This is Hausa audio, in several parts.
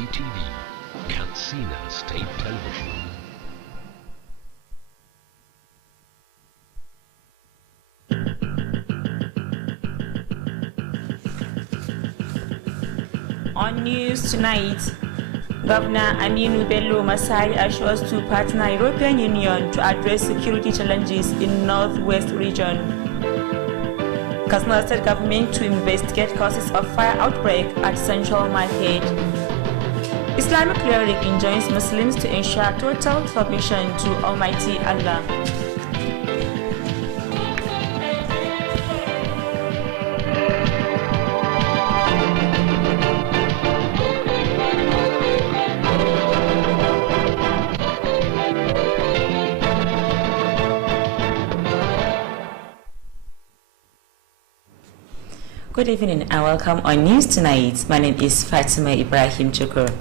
Kttv, Katsina State Television. On News Tonight, Governor Aminu Bello Masari assures to partner European Union to address security challenges in Northwest region. Katsina State Government to investigate causes of fire outbreak at Central Market. Islamic cleric enjoins Muslims to ensure total submission to Almighty Allah. Good evening and welcome on News Tonight. My name is Fatima Ibrahim Chukur.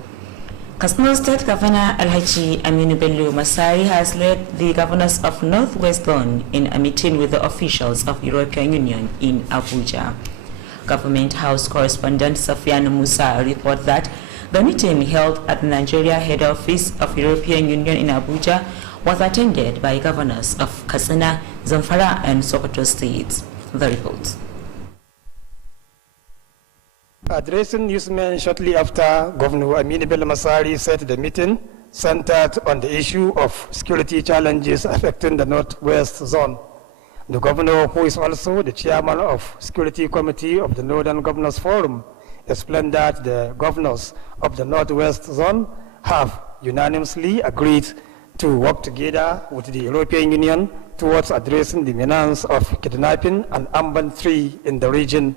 Katsina State Governor Alhaji Aminu Bello Masari has led the governors of Northwest Zone in a meeting with the officials of European Union in Abuja. Government House correspondent Safian Musa reports that the meeting held at the Nigeria head office of European Union in Abuja was attended by governors of Katsina, Zamfara and Sokoto states. The report. Addressing newsmen shortly after, Governor Aminu Bello Masari said the meeting centered on the issue of security challenges affecting the Northwest Zone. The governor, who is also the chairman of Security Committee of the Northern Governors Forum, explained that the governors of the Northwest Zone have unanimously agreed to work together with the European Union towards addressing the menace of kidnapping and armed banditry in the region.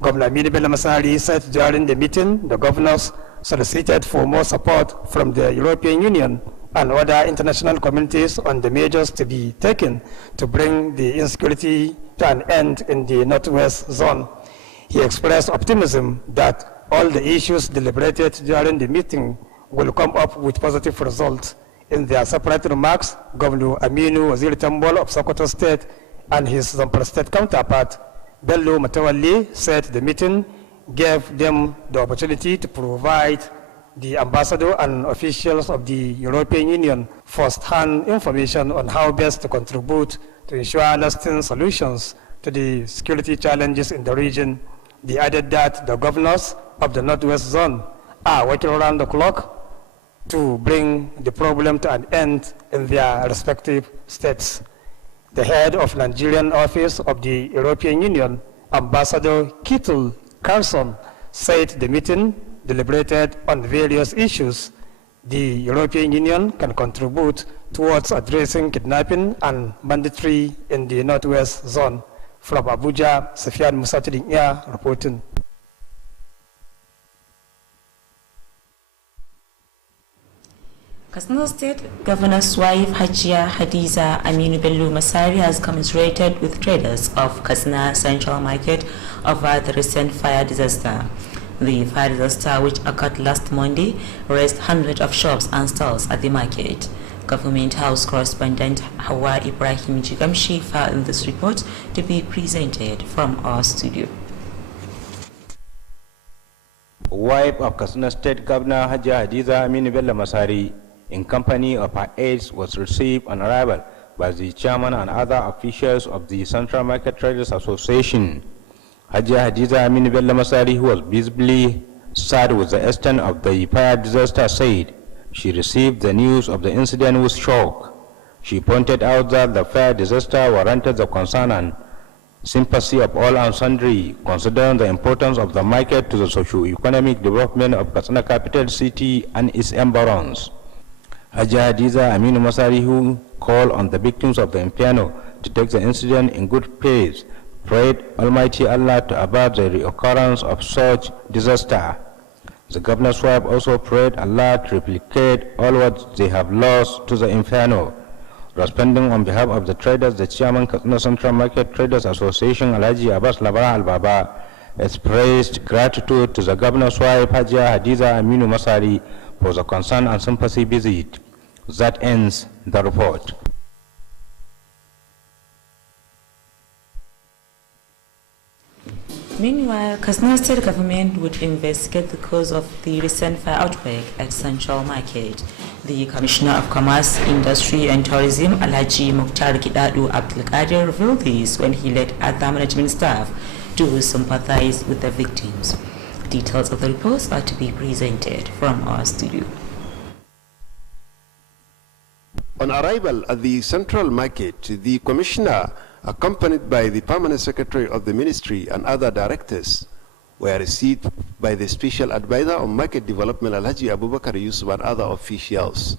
Governor Aminu Bello Masari said during the meeting, the governors solicited for more support from the European Union and other international communities on the measures to be taken to bring the insecurity to an end in the Northwest Zone. He expressed optimism that all the issues deliberated during the meeting will come up with positive results. In their separate remarks, Governor Aminu Waziri Tambol of Sokoto State and his Zamfara State counterpart, Bello Matawalli, said the meeting gave them the opportunity to provide the ambassador and officials of the European Union first-hand information on how best to contribute to ensure lasting solutions to the security challenges in the region. They added that the governors of the Northwest Zone are working around the clock to bring the problem to an end in their respective states. The head of Nigerian office of the European Union, Ambassador Kttv Carson, said the meeting deliberated on various issues the European Union can contribute towards addressing kidnapping and banditry in the Northwest Zone. From Abuja, Safian Musa reporting. Katsina State Governor's wife Hajia Hadiza Aminu Bello Masari has commiserated with traders of Katsina Central Market over the recent fire disaster. The fire disaster, which occurred last Monday, razed hundreds of shops and stalls at the market. Government House correspondent Hawa Ibrahim Jigamshi filed this report to be presented from our studio. Wife of Katsina State Governor Hajia Hadiza Aminu Bello Masari, in company of her aides, was received on arrival by the chairman and other officials of the Central Market Traders Association. Hajia Hadiza Aminu Bello Masari, who was visibly sad with the extent of the fire disaster, said she received the news of the incident with shock. She pointed out that the fire disaster warranted the concern and sympathy of all and sundry, considering the importance of the market to the socio-economic development of Katsina capital city and its environs. Hajia Hadiza Aminu Masari, who called on the victims of the inferno to take the incident in good faith, prayed Almighty Allah to avert the reoccurrence of such disaster. The governor's wife also prayed Allah to replicate all what they have lost to the inferno. Responding on behalf of the traders, the chairman of Katsina Central Market Traders Association, Alhaji Abbas Labara Al-Baba, expressed gratitude to the governor's wife Hajia Hadiza Aminu Masari for the concern and sympathy visit. That ends the report. Meanwhile, Katsina State government would investigate the cause of the recent fire outbreak at Central Market. The Commissioner of Commerce, Industry and Tourism, Alhaji Mukhtar Kidadu Abdulkadir, revealed this when he led other management staff to sympathize with the victims. Details of the reports are to be presented from our studio. On arrival at the Central Market, the Commissioner, accompanied by the Permanent Secretary of the Ministry and other directors, were received by the Special Advisor on Market Development, Alhaji Abubakar Yusuf, and other officials.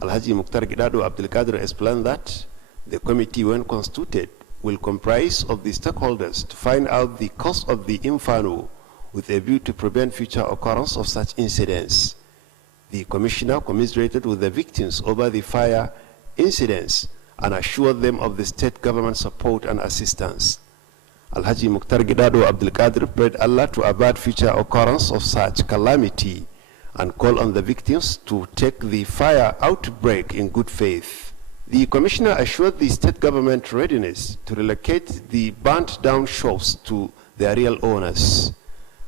Alhaji Mukhtar Kidadu Abdulkadir explained that the committee, when constituted, will comprise of the stakeholders to find out the cause of the inferno with a view to prevent future occurrence of such incidents. The Commissioner commiserated with the victims over the fire incidents and assured them of the state government support and assistance. Alhaji Mukhtar Kidadu Abdulkadir prayed Allah to avert future occurrence of such calamity and called on the victims to take the fire outbreak in good faith. The Commissioner assured the state government readiness to relocate the burnt down shops to their real owners.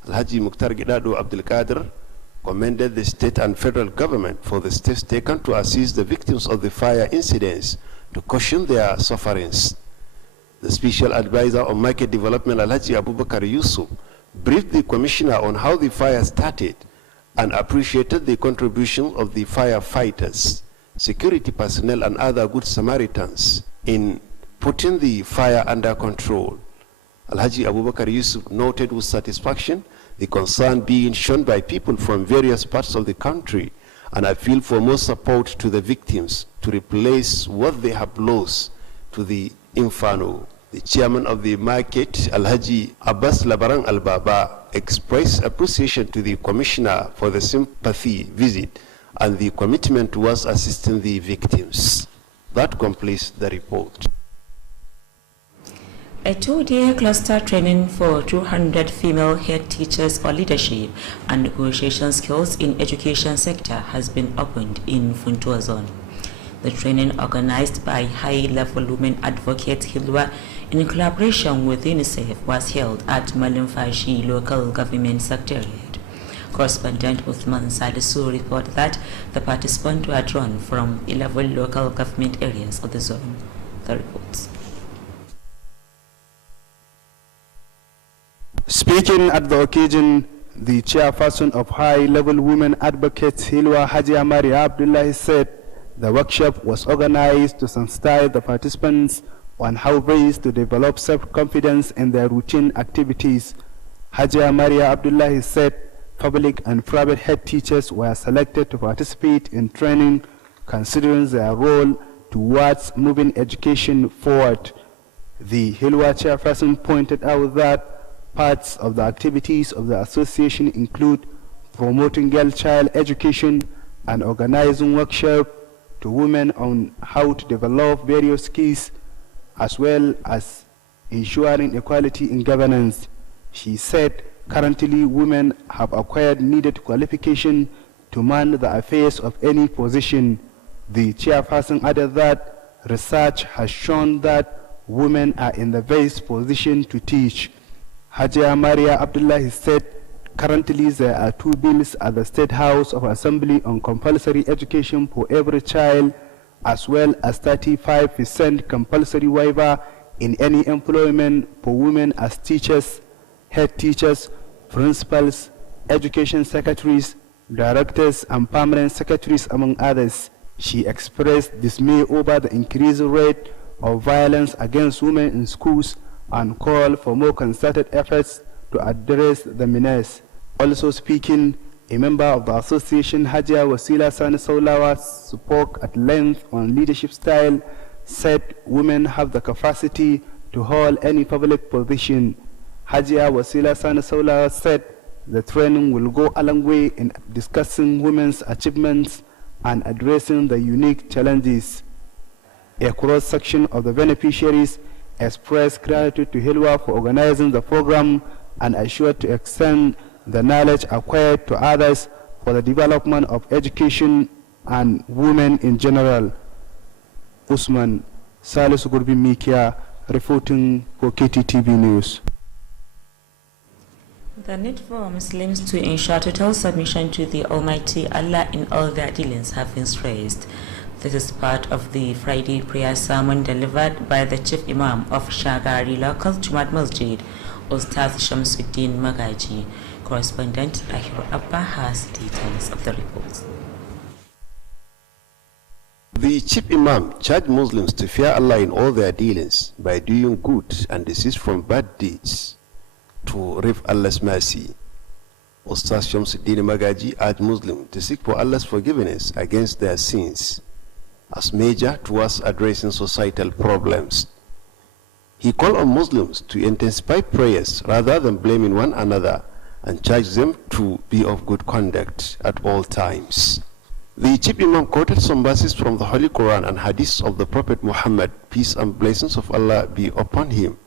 Alhaji Mukhtar Kidadu Abdulkadir commended the state and federal government for the steps taken to assist the victims of the fire incidents to cushion their sufferings. The Special Advisor on Market Development, Alhaji Abubakar Yusuf, briefed the Commissioner on how the fire started and appreciated the contribution of the firefighters, security personnel, and other good Samaritans in putting the fire under control. Alhaji Abubakar Yusuf noted with satisfaction the concern being shown by people from various parts of the country and appeal for more support to the victims to replace what they have lost to the inferno. The chairman of the market, Alhaji Abbas Labaran Al-Baba, expressed appreciation to the Commissioner for the sympathy visit and the commitment towards assisting the victims. That completes the report. A 2-day cluster training for 200 female head teachers for leadership and negotiation skills in education sector has been opened in Funtua Zone. The training, organized by high-level women advocate Hilwa in collaboration with UNICEF, was held at Malimfashi Local Government Secretariat. Correspondent Uthman Salisu reported that the participants were drawn from 11 local government areas of the zone. The reports. Speaking at the occasion, the chairperson of high-level women advocates Hilwa Hajia Maria Abdullah said the workshop was organized to sensitize the participants on how ways to develop self-confidence in their routine activities. Hajia Maria Abdullah said public and private head teachers were selected to participate in training considering their role towards moving education forward. The Hilwa chairperson pointed out that parts of the activities of the association include promoting girl-child education and organizing workshops to women on how to develop various skills, as well as ensuring equality in governance. She said currently women have acquired needed qualification to man the affairs of any position. The chairperson added that research has shown that women are in the best position to teach. Hajia Maria Abdullah said currently there are 2 bills at the State House of Assembly on compulsory education for every child, as well as 35% compulsory waiver in any employment for women as teachers, head teachers, principals, education secretaries, directors, and permanent secretaries, among others. She expressed dismay over the increasing rate of violence against women in schools and called for more concerted efforts to address the menace. Also speaking, a member of the association, Hajia Wasila Sani Saulawa, spoke at length on leadership style, said women have the capacity to hold any public position. Hajia Wasila Sani Saulawa said the training will go a long way in discussing women's achievements and addressing the unique challenges. A cross-section of the beneficiaries expressed gratitude to Hilwa for organizing the program and assured to extend the knowledge acquired to others for the development of education and women in general. Usman Salisu Gurbi Mikia reporting for Kttv News. The need for Muslims to ensure total submission to the Almighty Allah in all their dealings have been stressed. This is part of the Friday prayer sermon delivered by the Chief Imam of Shagari local Jumat Masjid, Ustaz Shamsuddin Magaji. Correspondent Ahir Abba has details of the report. The Chief Imam charged Muslims to fear Allah in all their dealings by doing good and desist from bad deeds to reap Allah's mercy. Ustaz Shamsuddin Magaji urged Muslims to seek for Allah's forgiveness against their sins as measure towards addressing societal problems. He called on Muslims to intensify prayers rather than blaming one another and charged them to be of good conduct at all times. The Chief Imam quoted some verses from the Holy Quran and hadiths of the Prophet Muhammad, peace and blessings of Allah be upon him,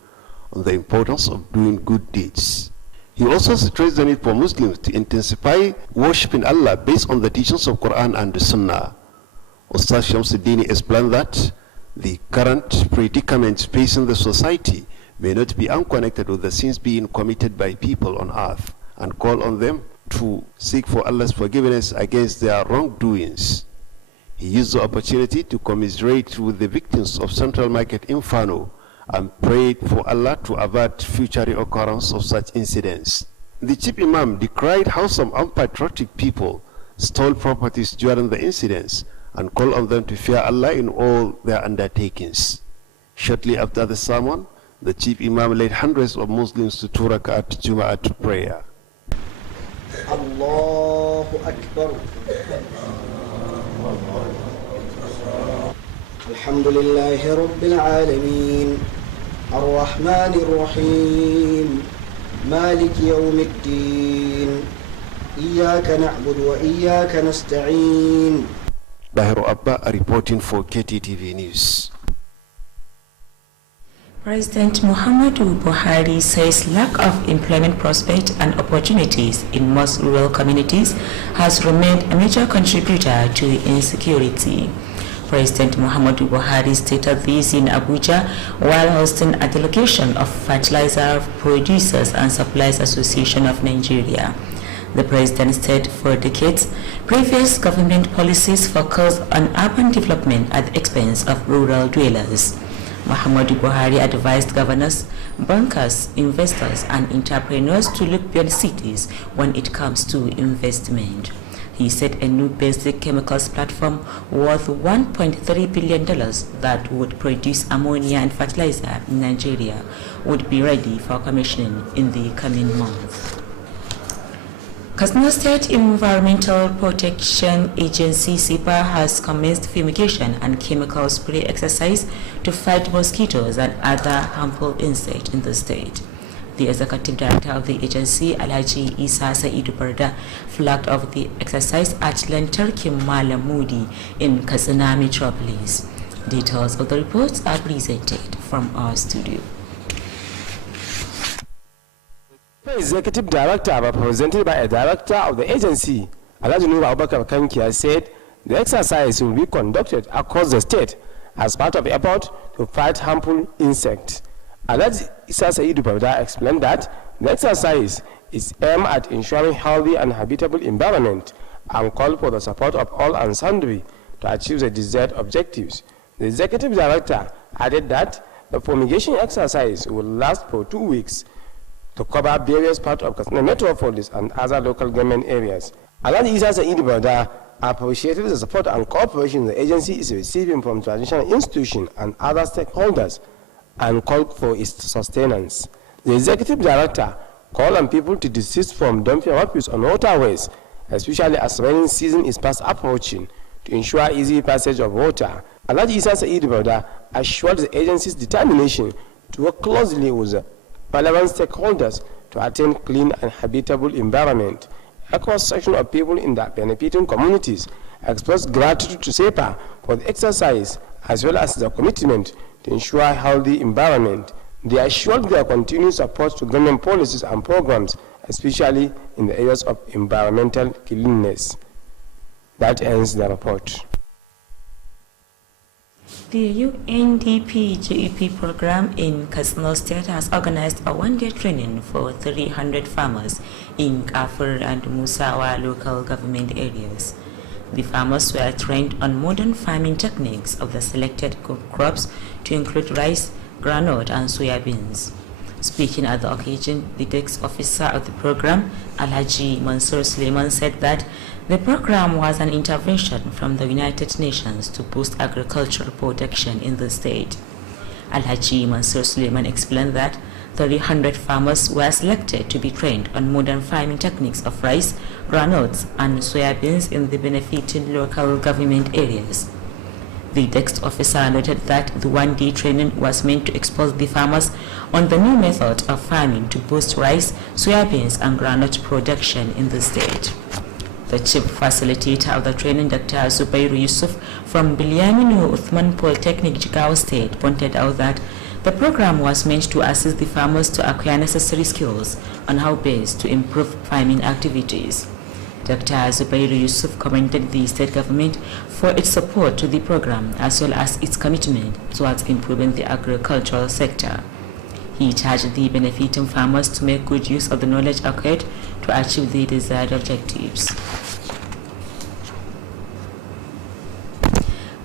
on the importance of doing good deeds. He also stressed the need for Muslims to intensify worshipping Allah based on the teachings of Quran and the Sunnah. Ustaz Shamsuddin explained that the current predicaments facing the society may not be unconnected with the sins being committed by people on earth, and call on them to seek for Allah's forgiveness against their wrongdoings. He used the opportunity to commiserate with the victims of Central Market Inferno and prayed for Allah to avert future reoccurrence of such incidents. The Chief Imam decried how some unpatriotic people stole properties during the incidents and called on them to fear Allah in all their undertakings. Shortly after the sermon, the Chief Imam led hundreds of Muslims to 2 rakat Jum'at prayer. Allahu Akbar. Alhamdulillahi Rabbil Alameen. Ar-Rahman Ar-Rahim. Malik Yawmiddin. Iyaka na'budu wa iyaka nasta'een. Ahir Abba reporting for Kttv News. President Muhammadu Buhari says lack of employment prospects and opportunities in most rural communities has remained a major contributor to insecurity. President Muhammadu Buhari stated this in Abuja while hosting a delegation of Fertilizer Producers and Suppliers Association of Nigeria. The president said for decades, previous government policies focused on urban development at the expense of rural dwellers. Muhammadu Buhari advised governors, bankers, investors, and entrepreneurs to look beyond cities when it comes to investment. He said a new basic chemicals platform worth $1.3 billion that would produce ammonia and fertilizer in Nigeria would be ready for commissioning in the coming months. Katsina State Environmental Protection Agency (SEPA) has commenced fumigation and chemical spray exercise to fight mosquitoes and other harmful insects in the state. The executive director of the agency, Alhaji Isa Saidu Barda, flagged off the exercise at Lantarki Malamudi in Katsina Metropolis. Details of the reports are presented from our studio. Executive Director, represented by a director of the agency, Alhaji Nur Abubakar Kankia, said the exercise will be conducted across the state as part of the effort to fight harmful insects. Alhaji Isa Saidu Barda explained that the exercise is aimed at ensuring healthy and habitable environment and called for the support of all and sundry to achieve the desired objectives. The executive director added that the fumigation exercise will last for 2 weeks to cover various parts of Katsina Metropolis and other local government areas. Alhaji Isa Saidu Barda appreciated the support and cooperation the agency is receiving from traditional institutions and other stakeholders and called for its sustenance. The executive director called on people to desist from dumping refuse on waterways, especially as rainy season is fast approaching, to ensure easy passage of water. Alhaji Isa Saidu Barda assured the agency's determination to work closely with the relevant stakeholders to attain clean and habitable environment. A cross-section of people in the benefiting communities expressed gratitude to SEPA for the exercise as well as their commitment to ensure a healthy environment. They assured their continued support to government policies and programs, especially in the areas of environmental cleanliness. That ends the report. The UNDP GEP program in Katsina State has organized a one-day training for 300 farmers in Kafur and Musawa local government areas. The farmers were trained on modern farming techniques of the selected crops to include rice, groundnut, and soybeans. Speaking at the occasion, the desk officer of the program, Alhaji Mansour Suleiman, said that the program was an intervention from the United Nations to boost agricultural production in the state. Alhaji Mansour Suleiman explained that 300 farmers were selected to be trained on modern farming techniques of rice, groundnuts, and soybeans in the benefiting local government areas. The desk officer noted that the one-day training was meant to expose the farmers on the new method of farming to boost rice, soybeans, and groundnut production in the state. The chief facilitator of the training, Dr. Zubairu Yusuf from Bilyaminu Uthman Polytechnic, Jigawa State, pointed out that the program was meant to assist the farmers to acquire necessary skills on how best to improve farming activities. Dr. Zubairu Yusuf commended the state government for its support to the program as well as its commitment towards improving the agricultural sector. He charged the benefiting farmers to make good use of the knowledge acquired to achieve the desired objectives.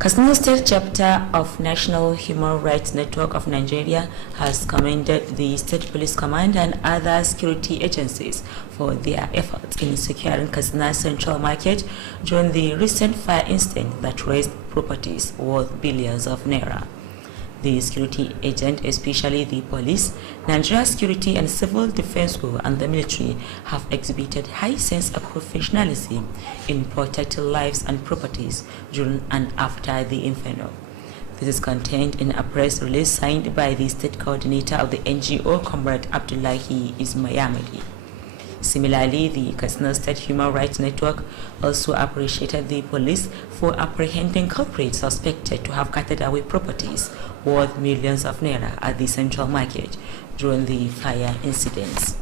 Katsina State Chapter of National Human Rights Network of Nigeria has commended the State Police Command and other security agencies for their efforts in securing Katsina Central Market during the recent fire incident that razed properties worth billions of naira. The security agent, especially the police, Nigeria Security and Civil Defense Corps, and the military have exhibited high sense of professionalism in protecting lives and properties during and after the inferno. This is contained in a press release signed by the state coordinator of the NGO, Comrade Abdullahi Ismayamadi. Similarly, the Katsina State Human Rights Network also appreciated the police for apprehending culprits suspected to have carted away properties worth millions of naira at the central market during the fire incidents.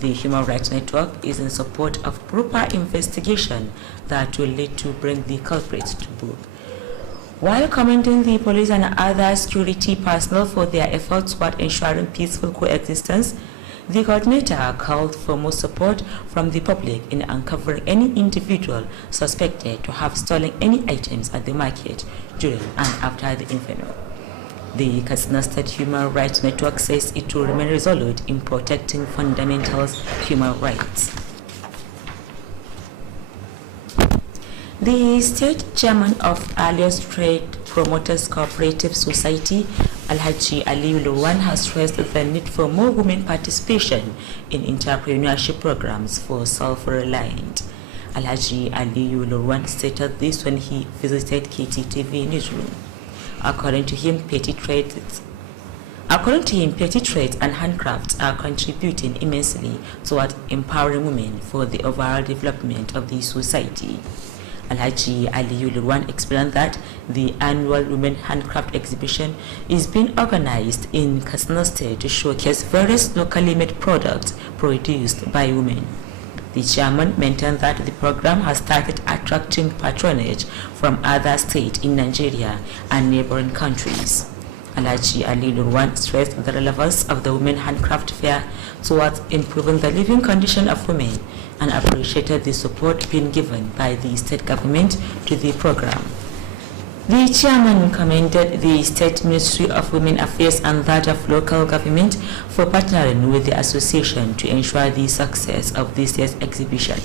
The Human Rights Network is in support of proper investigation that will lead to bring the culprits to book. While commending the police and other security personnel for their efforts toward ensuring peaceful coexistence, the coordinator called for more support from the public in uncovering any individual suspected to have stolen any items at the market during and after the inferno. The Katsina State Human Rights Network says it will remain resolute in protecting fundamental human rights. The state chairman of Alias Trade Promoters Cooperative Society, Alhaji Ali Lurwan, has stressed the need for more women participation in entrepreneurship programs for self-reliant. Alhaji Ali Lurwan stated this when he visited Kttv newsroom. According to him, petty trades and handcrafts are contributing immensely toward empowering women for the overall development of the society. Alhaji Ali Lurwan explained that the annual Women Handcraft exhibition is being organized in Katsina State to showcase various locally made products produced by women. The chairman maintained that the program has started attracting patronage from other states in Nigeria and neighboring countries. Alhaji Ali Lurwan stressed the relevance of the Women Handcraft Fair towards improving the living condition of women and appreciated the support being given by the state government to the program. The chairman commended the State Ministry of Women Affairs and that of local government for partnering with the association to ensure the success of this year's exhibition.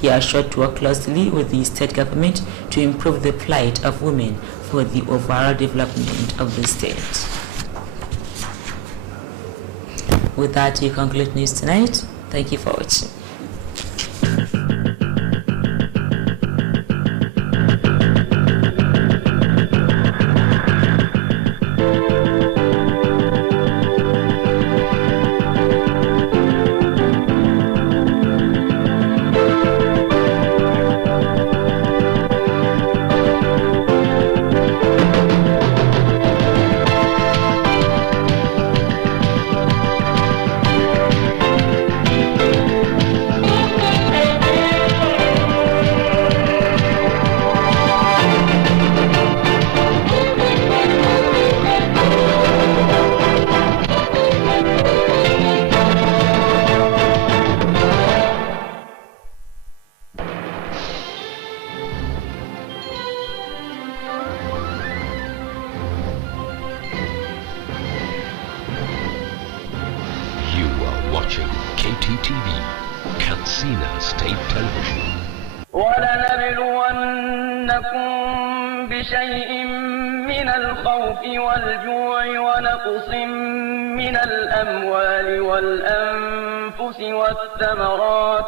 He assured to work closely with the state government to improve the plight of women for the overall development of the state. With that, we conclude news tonight. Thank you for watching. watching Kttv, Katsina State Television. ولنبلونكم بشيء من الخوف والجوع ونقص من الأموال والأنفس والثمرات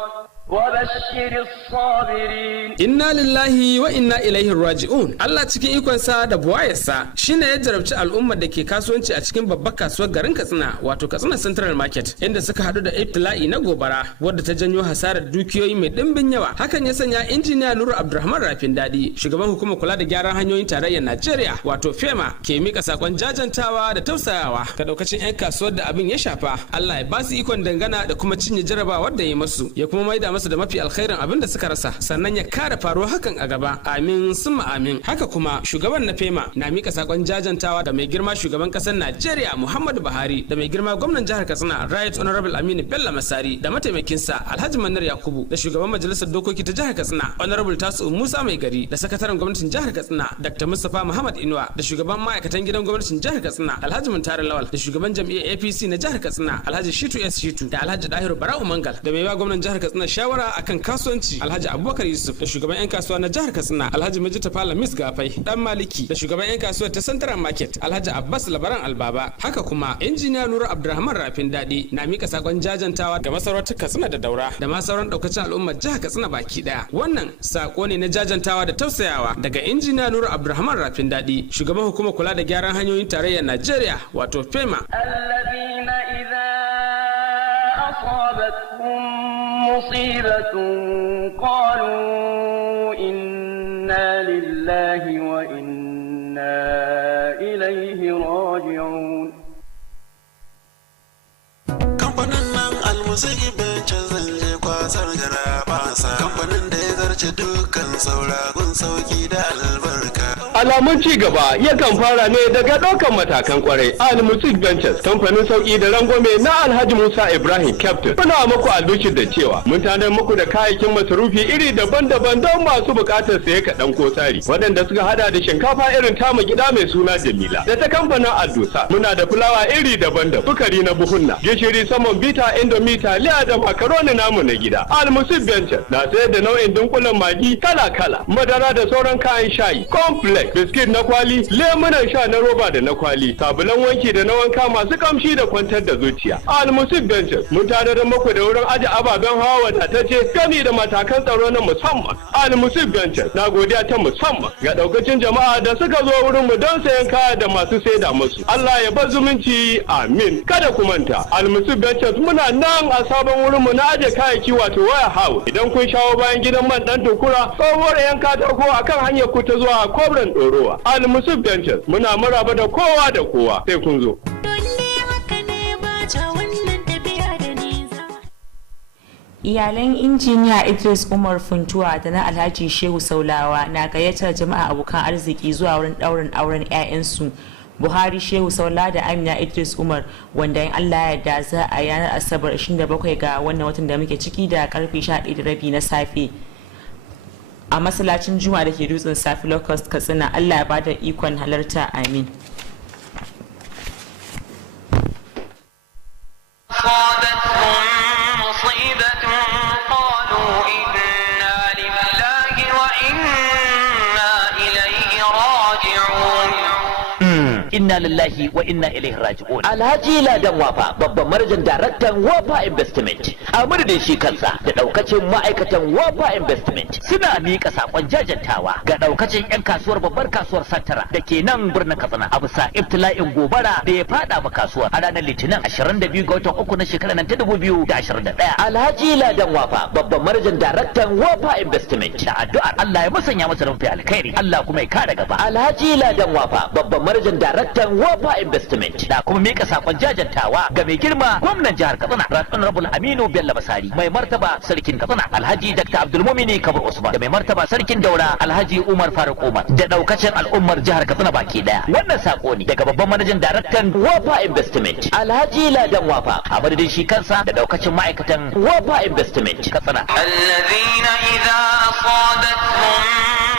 وبشر الصابرين. Inna lillahi wa inna ilaihi raji'un. Allah cikin ikonsa da buwayarsa shine ya jarabci al'ummar da ke kasuwanci a cikin babbar kasuwar garin Katsina, wato Katsina Central Market, inda suka hadu da ibtila'i na gobara wadda ta janyo hasarar dukiyoyi mai dimbin yawa. Hakan ya sanya injiniya Nuru Abdulrahman Rafin Dadi, shugaban hukumar kula da gyaran hanyoyin tarayyar Najeriya, wato FEMA, ke mika sakon jajantawa da tausayawa ga daukacin 'yan kasuwar da abin ya shafa. Allah ya ba su ikon dangana da kuma cinye jarabawar da ya masu, ya kuma maida masu da mafi alkhairin abin da suka rasa, sannan ya kare faruwar hakan a gaba. Amin summa amin. Haka kuma shugaban na FEMA na mika sakon jajantawa da mai girma shugaban kasar Najeriya Muhammadu Buhari, da mai girma gwamnan jihar Katsina Right Honorable Aminu Bello Masari, da mataimakinsa Alhaji Manar Yakubu, da shugaban majalisar dokoki ta jihar Katsina Honorable Tasu Musa Mai Gari, da sakataren gwamnatin jihar Katsina Dr. Mustapha Muhammad Inuwa, da shugaban ma'aikatan gidan gwamnatin jihar Katsina Alhaji Muntari Lawal, da shugaban jam'iyyar APC na jihar Katsina Alhaji Shitu S Shitu, da Alhaji Dahiru Barau Mangal, da mai ba gwamnan jihar Katsina shawara akan kasuwanci Alhaji Abubakar Yusuf, da shugaban 'yan kasuwa na jihar Katsina Alhaji Majita Fala Miss Gafai Dan Maliki, da shugaban 'yan kasuwa ta Central Market Alhaji Abbas Labaran Albaba. Haka kuma injiniya Nuru Abdulrahman Rafin Dadi na mika sakon jajantawa ga masarautar Katsina da Daura da ma sauran daukacin al'ummar jihar Katsina baki daya. Wannan sako ne na jajantawa da tausayawa daga injiniya Nuru Abdulrahman Rafin Dadi, shugaban hukumar kula da gyaran hanyoyin tarayyar Najeriya, wato FEMA. Alladhina idza asabatuhum musibatun qalu inna lillahi wa inna ilayhi raji'un. Kamfanin nan almusiki bencin zanje kwasar gara basa. Kamfanin da ya zarce dukkan sauragun sauki da albarka. Alamun ci gaba yakan fara ne daga ɗaukan matakan kwarai. Al-Music Ventures, kamfanin sauki da rangwame na Alhaji Musa Ibrahim Captain. Muna muku albishir da cewa mun tanadar muku da kayayyakin masarufi iri daban-daban don masu buƙatar saye kaɗan ko tsari. Waɗanda suka hada da shinkafa irin tamu gida mai suna Jamila. Da ta kamfanin Aldusa muna da fulawa iri daban-daban, sukari na buhunna, gishiri saman bita, indomie, taliya da makaroni namu na gida. Al-Music Ventures na sayar da nau'in dunkulen magi kala-kala, madara da sauran kayan shayi, complex, biskit na kwali, lemunan sha na roba da na kwali, sabulan wanki da na wanka masu kamshi da kwantar da zuciya. Al-Music Ventures mun tanadar muku da wurin aje ababen hawa wadatacce gami da matakan tsaro na musamman. Al-Music Ventures na godiya ta musamman ga daukacin jama'a da suka zo wurin mu don sayan kaya da masu saida musu. Allah ya bar zumunci, amin. Kada ku manta, Al-Music Ventures muna nan a sabon wurin mu na aje kayayyaki wato waya house. Idan kun shawo bayan gidan man dan tukura, tsohuwar yan katako akan hanyar ku ta zuwa Kobran Dorowa. Al-Music Ventures muna maraba da kowa da kowa, sai kun zo. Iyalan injiniya Idris Umar Funtuwa da na Alhaji Shehu Saulawa na gayyatar jama'a abokan arziki zuwa wurin ɗaurin auren 'ya'yansu Buhari Shehu Saula da Amina Idris Umar, wanda in Allah ya yarda za a yanar Asabar 27 ga wannan watan da muke ciki da karfe 11:30 na safe a masallacin Juma'a da ke dutsen Safi Locust Katsina. Allah ya bada ikon halarta, amin. Inna lillahi wa inna ilaihi raji'un. Alhaji Ladan Wafa, babban manajan daraktan Wafa Investment, a madadin shi kansa da daukacin ma'aikatan Wafa Investment suna miƙa sakon jajantawa ga daukacin 'yan kasuwar babbar kasuwar Santara da ke nan birnin Katsina a bisa ibtila'in gobara da ya fada ma kasuwar a ranar Litinin 22 ga watan uku na shekarar nan ta 2021. Alhaji Ladan Wafa, babban manajan daraktan Wafa Investment, da addu'ar Allah ya musanya masa rufi alkhairi, Allah kuma ya kare gaba. Alhaji Ladan Wafa, babban manajan daraktan Wafa Investment, da kuma mika sakon jajantawa ga mai girma gwamnan jihar Katsina Honorable Aminu Bello Masari, mai martaba sarkin Katsina Alhaji Dr. Abdulmumini Kabir Usman, da mai martaba sarkin Daura Alhaji Umar Faruk Umar, da daukacin al'ummar jihar Katsina baki daya. Wannan sako ne daga babban manajan daraktan Wafa Investment Alhaji Ladan Wafa a madadin shi kansa da daukacin ma'aikatan Wafa Investment Katsina. Alladhina idza asabatuhum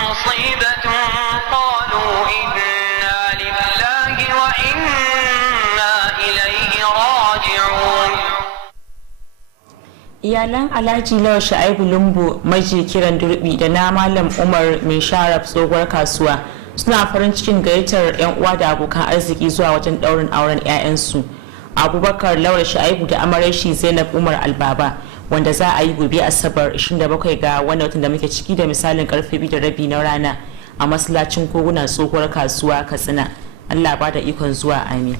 musibatun qalu inna lillahi wa inna ilayhi raji'un. Iyalan Alhaji Lawal Sha'ibu Lumbu maji kiran durbi da na Malam Umar mai sharaf tsohuwar kasuwa suna farin cikin gayyatar 'yan uwa da abokan arziki zuwa wajen daurin auren 'ya'yansu. Abubakar Lawal Sha'ibu da amaryarshi Zainab Umar Albaba wanda za a yi gobe Asabar 27 ga wannan watan da muke ciki da misalin karfe 2:30 na rana a masallacin Koguna tsohuwar kasuwa Katsina. Allah ba da ikon zuwa, amin.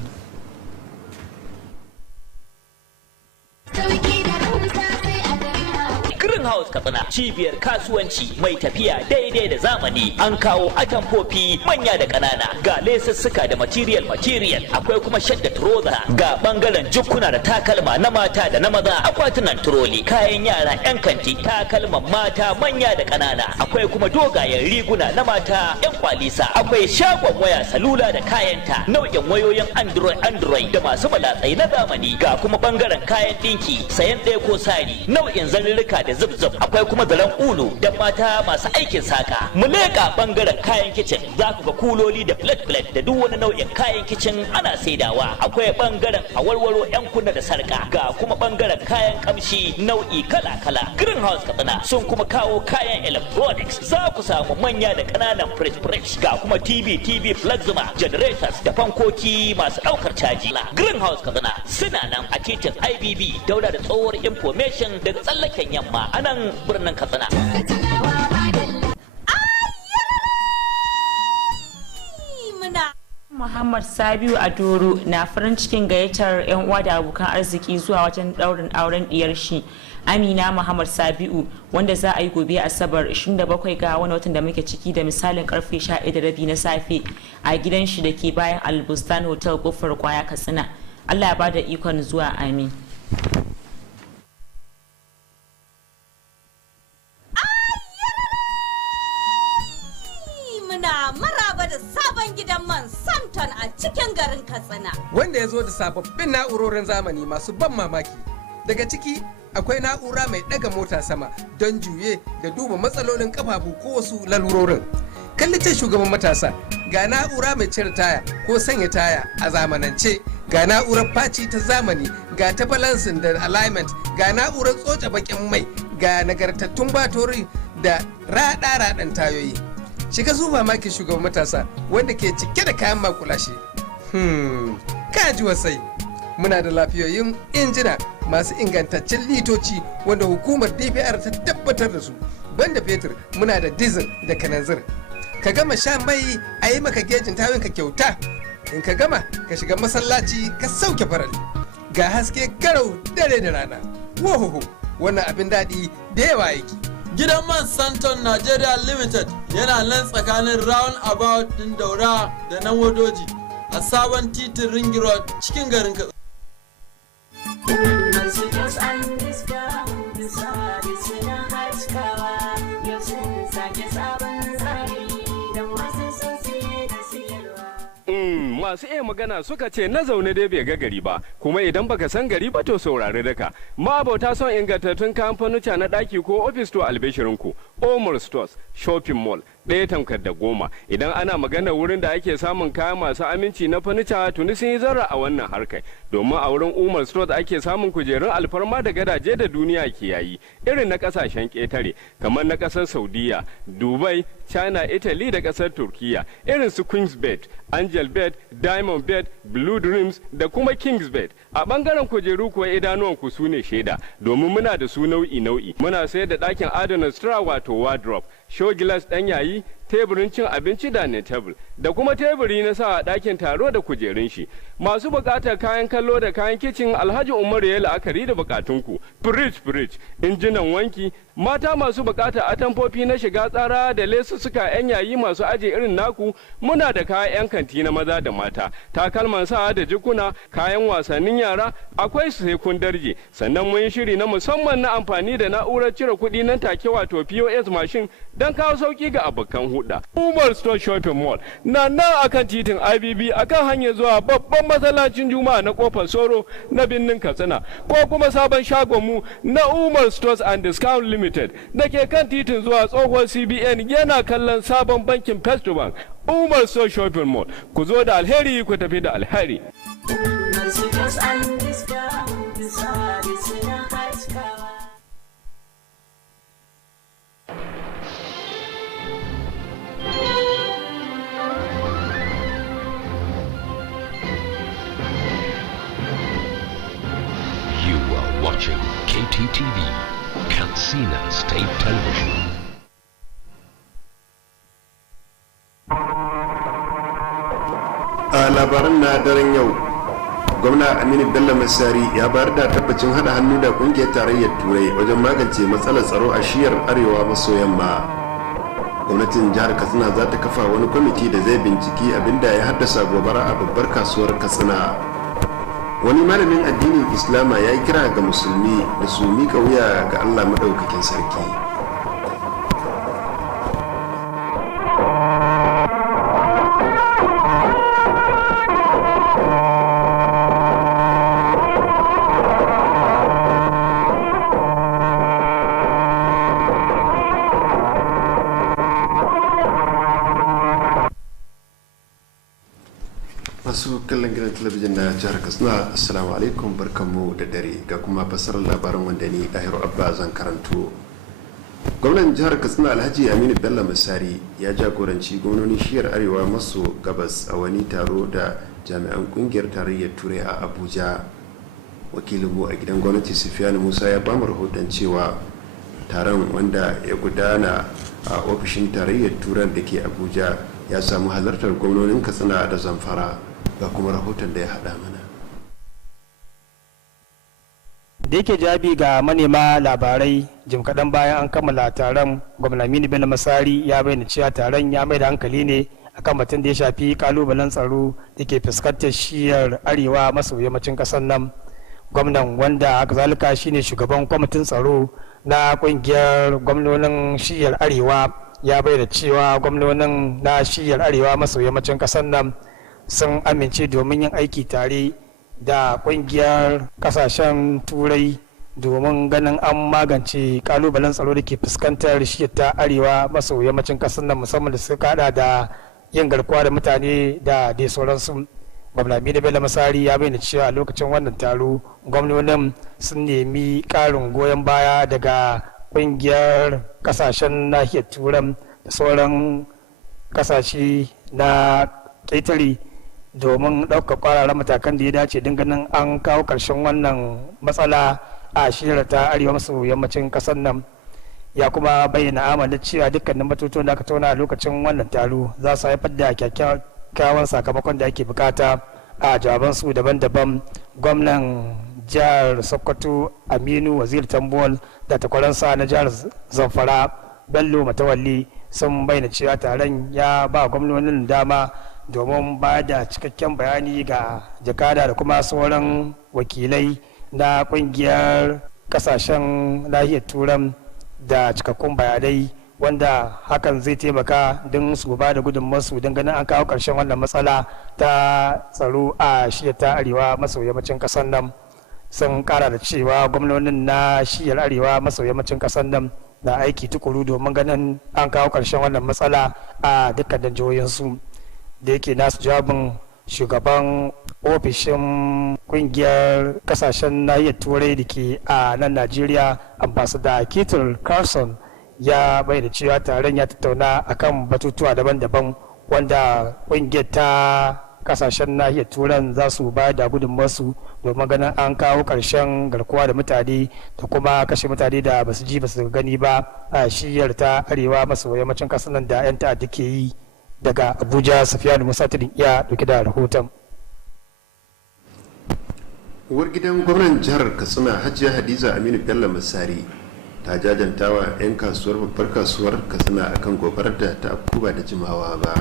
House Katsina cibiyar kasuwanci mai tafiya daidai da zamani an kawo atamfofi manya da ƙanana ga lesussuka da material akwai kuma shadda trouser ga bangaren jukkuna da takalma na mata da na maza akwatunan troli kayan yara yan kanti takalman mata manya da ƙanana akwai kuma dogayen riguna na mata yan kwalisa akwai shagon waya salula da kayanta nau'in wayoyin android da masu malatsai na zamani ga kuma bangaren kayan dinki sayan ɗaya ko sari nau'in zanurruka da zub akwai kuma zaren ulu da mata masu aikin saka mu leƙa bangaren kayan kicin za ku ga kuloli da plate da duk wani nau'in kayan kicin ana saidawa akwai bangaren awarwaro yan kunna da sarka ga kuma bangaren kayan kamshi nau'i kala Greenhouse Katsina sun kuma kawo kayan electronics za ku samu manya da ƙananan fridge ga kuma TV plasma generators da fankoki masu ɗaukar caji Greenhouse Katsina suna nan a titin IBB daura da tsohuwar information daga tsallaken yamma nan birnin Katsina. Muhammad Sabiu Adoro na farin cikin gayyatar 'yan uwa da abokan arziki zuwa wajen daurin auren diyar shi Amina Muhammad Sabiu wanda za a yi gobe Asabar 27 ga wani watan da muke ciki da misalin karfe 11:30 na safe a gidan shi da ke bayan Albustan Hotel Kofar Kwaya Katsina. Allah ya bada ikon zuwa, amin. Maraba da sabon gidan man Santon a cikin garin Katsina. Wanda ya zo da sababbin na'urorin zamani masu ban mamaki. Daga ciki akwai na'ura mai ɗaga mota sama don juye da duba matsalolin kafafu ko wasu lalurorin. Kalli ce shugaban matasa ga na'ura mai cire taya ko sanya taya a zamanance, ga na'urar faci ta zamani, ga ta balancing da alignment, ga na'urar tsotse bakin mai, ga nagartattun batori da raɗa-raɗan tayoyi. Shiga supermarket shugaban matasa wanda ke cike da kayan makulashe. Kaji wasai. Muna da lafiyoyin injina masu ingantaccen litoci wanda hukumar DPR ta tabbatar da su. Banda fetur muna da diesel da kananzir. Ka gama sha mai a yi maka gejin tawinka kyauta. In ka gama ka shiga masallaci ka sauke farali. Ga haske garau dare da rana. Wohoho, wannan abin daɗi da yawa yake. Gidan man Santon Nigeria Limited yana nan tsakanin roundabout din Daura da nan Wadoji a sabon titin Ring Road cikin garin Katsina. Masu iya magana suka ce na zaune dai bai ga gari ba, kuma idan baka san gari ba to saurari daka. Ma'abota son ingantattun kayan fanuca na ɗaki ko ofis to albishirinku, Omar Stores, Shopping Mall, ɗaya tamkar da goma. Idan ana magana wurin da ake samun kaya masu aminci na fanuca tuni sun yi zarra a wannan harkar. Domin a wurin Umar Stores ake samun kujerun alfarma da gadaje da duniya ke yayi, irin na ƙasashen ƙetare, kamar na ƙasar Saudiya, Dubai, China, Italy da ƙasar Turkiya, irin su Queen's Bed, Angel Bed, Diamond Bed, Blue Dreams da kuma King's Bed. A bangaren kujeru kuwa idanuwan ku su ne shaida, domin muna da su nau'i. Muna sayar da ɗakin adana sutura wato wardrobe, show glass ɗan yayi, teburin cin abinci da ne table, da kuma teburi na sa a ɗakin taro da kujerun shi. Masu buƙatar kayan kallo da kayan kicin Alhaji Umaru ya la'akari da buƙatunku. Fridge, injinan wanki, mata masu buƙatar atamfofi na shiga tsara da lesussuka 'yan yayi masu aje irin naku, muna da kayan 'yan kanti na maza da mata, takalman sa da jikuna, kayan wasannin yara, akwai su sai kun darje. Sannan mun yi shiri na musamman na amfani da na'urar cire kuɗi nan take wato POS machine don kawo sauki ga abokan huda. Umar Store Shopping Mall na nan akan titin IBB akan hanyar zuwa babban masallacin Juma'a na Kofar Soro na birnin Katsina, ko kuma sabon shagon mu na Umar Stores and Discount Limited da ke kan titin zuwa tsohon CBN yana kallon sabon bankin First Bank. Umar Store Shopping Mall, ku zo da alheri ku tafi da alheri. watching Kttv, Katsina State Television. A labaran na daren yau, gwamna Aminu Bello Masari ya bayar da tabbacin hada hannu da kungiyar tarayyar Turai wajen magance matsalar tsaro a shiyar arewa maso yamma. Gwamnatin jihar Katsina za ta kafa wani kwamiti da zai binciki abinda ya haddasa gobara a babbar kasuwar Katsina. Wani malamin addinin Islama ya yi kira ga musulmi da su miƙa wuya ga Allah maɗaukakin sarki. Masu kallon gidan talabijin na jihar Katsina, assalamu alaikum, barkanmu da dare ga kuma fasarar labaran wanda ni Dahiru Abba zan karanto. Gwamnan jihar Katsina Alhaji Aminu Bello Masari ya jagoranci gwamnonin shiyar arewa maso gabas a wani taro da jami'an kungiyar tarayyar Turai a Abuja. Wakilinmu a gidan gwamnati Sufiyanu Musa ya bamu rahoton cewa taron wanda ya gudana a ofishin tarayyar Turai da ke Abuja ya samu halartar gwamnonin Katsina da Zamfara. Ga kuma rahoton da ya haɗa mana. Da yake jawabi ga manema labarai jim kaɗan bayan an kammala taron, gwamna Aminu Bello Masari ya bayyana cewa taron ya mai da hankali ne akan batun da ya shafi kalubalen tsaro da ke fuskantar shiyar arewa maso yammacin ƙasar nan. Gwamnan, wanda haka zalika shine shugaban kwamitin tsaro na ƙungiyar gwamnonin shiyar arewa, ya bayyana cewa gwamnonin na shiyar arewa maso yammacin ƙasar nan sun amince domin yin aiki tare da kungiyar kasashen turai domin ganin an magance kalubalen tsaro da ke fuskantar shiyar ta arewa maso yammacin kasar nan, musamman da suka hada da yin garkuwa da mutane da dai sauransu. Gwamna Aminu Bello Masari ya bayyana cewa a lokacin wannan taro gwamnonin sun nemi karin goyon baya daga kungiyar kasashen nahiyar turan da sauran kasashe na ƙetare domin ɗaukar ƙwararren matakan da ya dace don ganin an kawo ƙarshen wannan matsala a shiyar ta arewa maso yammacin ƙasar nan. Ya kuma bayyana amalin cewa dukkanin batutuwan da aka tauna a lokacin wannan taro za su haifar da kyakkyawan sakamakon da ake bukata. A jawabansu daban-daban, gwamnan jihar Sokoto Aminu Waziri Tambuwal da takwaransa na jihar Zamfara Bello Matawalli sun bayyana cewa taron ya ba gwamnonin dama domin ba da cikakken bayani ga jakada da kuma sauran wakilai na kungiyar kasashen nahiyar turan da cikakkun bayanai, wanda hakan zai taimaka don su ba da gudunmarsu don ganin an kawo ƙarshen wannan matsala ta tsaro a shiyar ta arewa maso yammacin ƙasar nan. Sun kara da cewa gwamnonin na shiyar arewa maso yammacin ƙasar nan na aiki tukuru domin ganin an kawo ƙarshen wannan matsala a dukkanin jihohinsu. Da yake nasu jawabin, shugaban ofishin kungiyar kasashen nahiyar turai da ke a nan Najeriya, ambassador Kttv Carson, ya bayyana cewa taron ya tattauna akan batutuwa daban-daban wanda kungiyar ta kasashen nahiyar turan za su bayar da gudunmarsu domin ganin an kawo ƙarshen garkuwa da mutane da kuma kashe mutane da basu ji basu gani ba a shiyar ta arewa maso yammacin ƙasar nan da 'yan ta'adda ke yi. Daga Abuja, Sufiyanu Musa iya dauke da rahoton. Uwar gidan gwamnan jihar Katsina Hajiya Hadiza Aminu Bello Masari ta jajantawa 'yan kasuwar babbar kasuwar Katsina akan gobarar da ta afku ba da jimawa ba.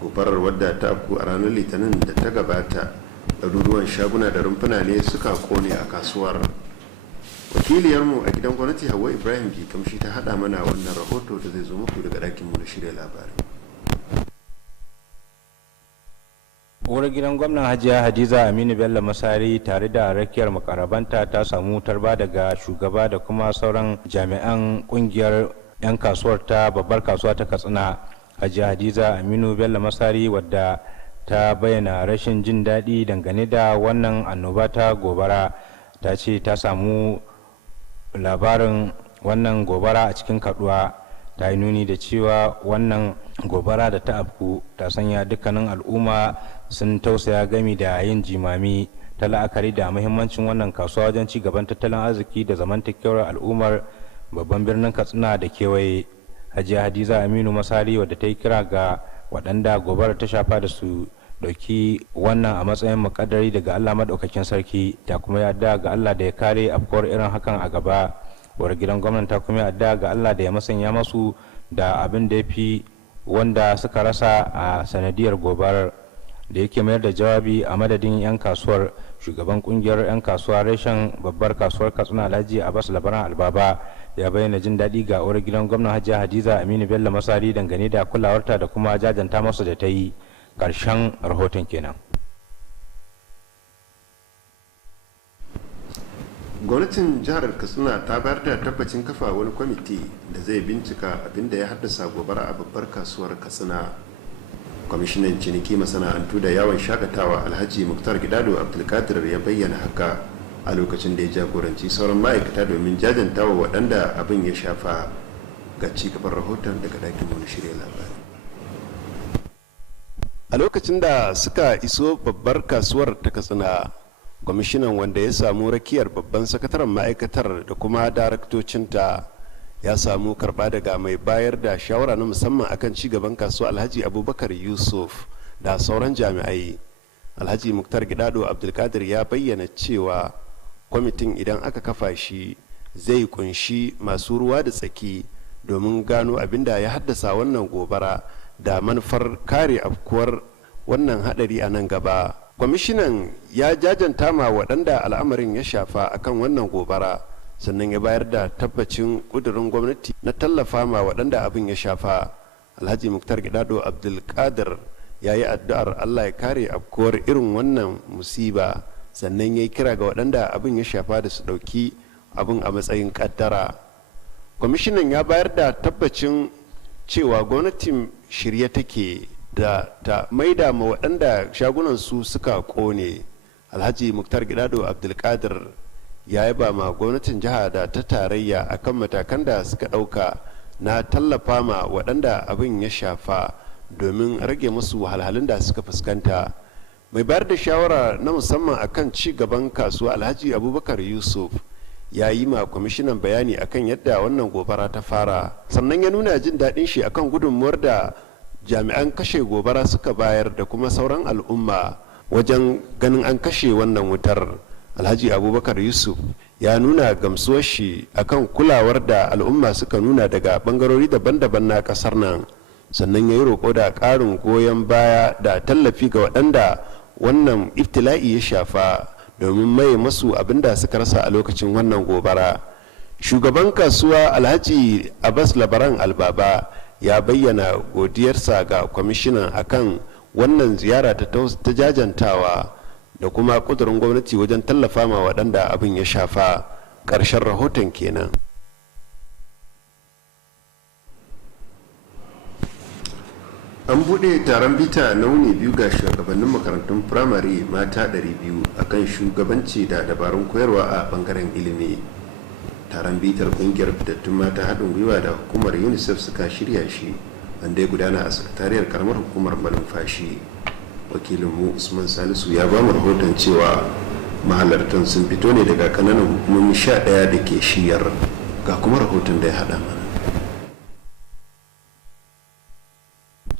Gobarar wadda ta afku a ranar Litinin da ta gabata, ɗaruruwan shaguna da rumfuna ne suka kone a kasuwar. Wakiliyarmu a gidan gwamnati Hauwa Ibrahim Kamshi ta haɗa mana wannan rahoto da zai zo muku daga ɗakinmu da shirya labarai. uwar gidan gwamnan Hajiya Hadiza Aminu Bello Masari tare da rakiyar makarabanta ta samu tarba daga shugaba da kuma sauran jami'an kungiyar 'yan kasuwar ta babbar kasuwa ta Katsina. Hajiya Hadiza Aminu Bello Masari, wadda ta bayyana rashin jin daɗi dangane da wannan annoba ta gobara, ta ce ta samu labarin wannan gobara a cikin kaduwa. Ta yi nuni da cewa wannan gobara da ta afku ta sanya dukkanin al'umma sun tausaya gami da yin jimami. ta la'akari da muhimmancin wannan kasuwa wajen ci gaban tattalin arziki da zamantakewar al'ummar babban birnin Katsina da kewaye. Hajiya Hadiza Aminu Masari wadda ta yi kira ga waɗanda gobara ta shafa da su dauki wannan a matsayin muƙaddari daga Allah madaukakin sarki, ta kuma yadda ga Allah da ya kare afkuwar irin hakan a gaba. Uwar gidan gwamnati ta kuma yadda ga Allah da ya masanya masu da abin da ya fi wanda suka rasa a sanadiyar gobarar. Da yake mayar da jawabi a madadin 'yan kasuwar, shugaban kungiyar 'yan kasuwa reshen babbar kasuwar Katsina Alhaji Abbas Labaran Albaba ya bayyana jin daɗi ga uwar gidan gwamnan Hajiya Hadiza Aminu Bello Masari dangane da kulawarta da kuma jajanta masa da ta yi. Ƙarshen rahoton kenan. Gwamnatin jihar Katsina ta bayar da tabbacin kafa wani kwamiti da zai bincika abin da ya haddasa gobara a babbar kasuwar Katsina. Kwamishinan ciniki, masana'antu da yawon shakatawa Alhaji Muktar Gidado Abdulkadir ya bayyana haka a lokacin da ya jagoranci sauran ma'aikata domin jajantawa waɗanda abin ya shafa. Ga ci gaban rahoton daga ɗakin wani shirya labari. A lokacin da suka iso babbar kasuwar ta Katsina, kwamishinan wanda ya samu rakiyar babban sakataren ma'aikatar da kuma daraktocinta ya samu karba daga mai bayar da shawara na musamman akan cigaban kasuwa Alhaji Abubakar Yusuf da sauran jami'ai. Alhaji Muktar Gidado Abdulkadir ya bayyana cewa kwamitin idan aka kafa shi zai kunshi masu ruwa da tsaki domin gano abin da ya haddasa wannan gobara da manufar kare afkuwar wannan hadari a nan gaba. Kwamishinan ya jajanta ma waɗanda al'amarin ya shafa akan wannan gobara, sannan ya bayar da tabbacin ƙudurin gwamnati na tallafa ma waɗanda abin ya shafa. Alhaji Muktar Gidado Abdulkadir ya yi addu'ar Allah ya kare afkuwar irin wannan musiba, sannan ya yi kira ga waɗanda abin ya shafa da su ɗauki abin a matsayin ƙaddara. Kwamishinan ya bayar da tabbacin cewa gwamnatin shirye take da ta maida ma waɗanda shagunansu suka ƙone. Alhaji Muktar Gidado Abdulkadir ya yaba ma gwamnatin jiha da ta tarayya akan matakan da suka ɗauka na tallafa ma waɗanda abin ya shafa domin rage musu wahalhalun da suka fuskanta. Mai bayar da shawara na musamman akan ci gaban kasuwa Alhaji Abubakar Yusuf ya yi ma kwamishinan bayani akan yadda wannan gobara ta fara, sannan ya nuna jin daɗin shi akan gudunmuwar da jami'an kashe gobara suka bayar da kuma sauran al'umma wajen ganin an kashe wannan wutar. Alhaji Abubakar Yusuf ya nuna gamsuwar shi akan kulawar da al'umma suka nuna daga bangarori daban-daban na kasar nan, sannan ya yi roƙo da ƙarin goyon baya da tallafi ga waɗanda wannan iftila'i ya shafa domin maye masu abin da suka rasa a lokacin wannan gobara. Shugaban kasuwa Alhaji Abbas Labaran Albaba ya bayyana godiyarsa ga kwamishinan akan wannan ziyara ta jajantawa da kuma kudurin gwamnati wajen tallafa ma waɗanda abin ya shafa. Ƙarshen rahoton kenan. An buɗe taron bita na wuni biyu ga shugabannin makarantun firamare mata 200 akan shugabanci da dabarun koyarwa a bangaren ilimi. Taron bitar kungiyar fitattun mata haɗin gwiwa da hukumar UNICEF suka shirya shi, wanda ya gudana a sakatariyar karamar hukumar malumfashi. Wakilinmu Usman Salisu ya ba mu rahoton cewa mahalartan sun fito ne daga kananan hukumomi 11 da ke shiyar. Ga kuma rahoton da ya haɗa mana.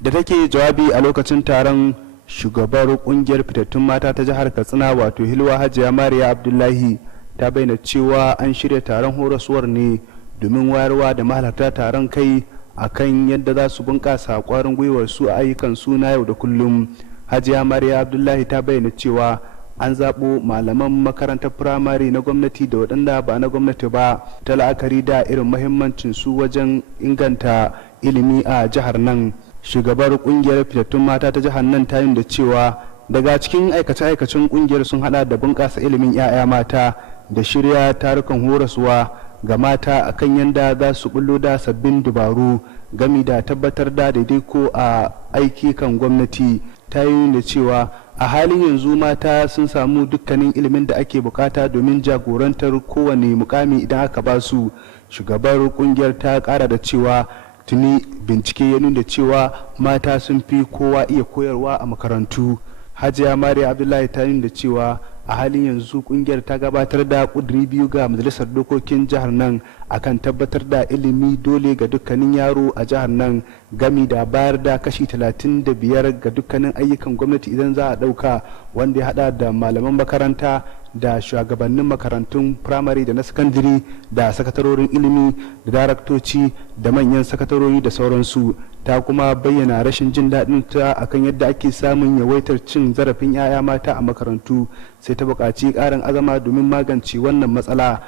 Da take jawabi a lokacin taron, shugabar kungiyar fitattun mata ta jihar Katsina wato Hilwa Hajiya Mariya Abdullahi ta bayyana cewa an shirya taron horaswar ne domin wayarwa da mahalarta taron kai akan yadda za su bunƙasa ƙwarin gwiwar su a ayyukan su na yau da kullum. Hajiya Mariya Abdullahi ta bayyana cewa an zaɓo malaman makarantar firamare na gwamnati da waɗanda ba na gwamnati ba ta la'akari da irin mahimmancin su wajen inganta ilimi a jihar nan. Shugabar kungiyar fitattun mata ta jihar nan ta yi da cewa daga cikin aikace-aikacen kungiyar sun hada da bunƙasa ilimin 'ya'ya mata da shirya tarukan horaswa ga mata akan yadda za su bullo da sabbin dabaru gami da tabbatar da daidaiko a aiki kan gwamnati. Ta yi da cewa a halin yanzu mata sun samu dukkanin ilimin da ake bukata domin jagorantar kowane mukami idan aka ba su. Shugabar kungiyar ta kara da cewa tuni bincike ya nuna cewa mata sun fi kowa iya koyarwa a makarantu. Hajiya Mariya Abdullahi ta nuna cewa a halin yanzu kungiyar ta gabatar da kuduri 2 ga majalisar dokokin jihar nan akan tabbatar da ilimi dole ga dukkanin yaro a jihar nan, gami da bayar da kashi 35 ga dukkanin ayyukan gwamnati idan za a dauka, wanda ya hada da malaman makaranta da shugabannin makarantun firamare da na sakandare da sakatarorin ilimi da daraktoci da manyan sakatarori da sauransu. Ta kuma bayyana rashin jin daɗin ta akan yadda ake samun yawaitar cin zarafin 'ya'ya mata a makarantu, sai ta buƙaci ƙarin azama domin magance wannan matsala.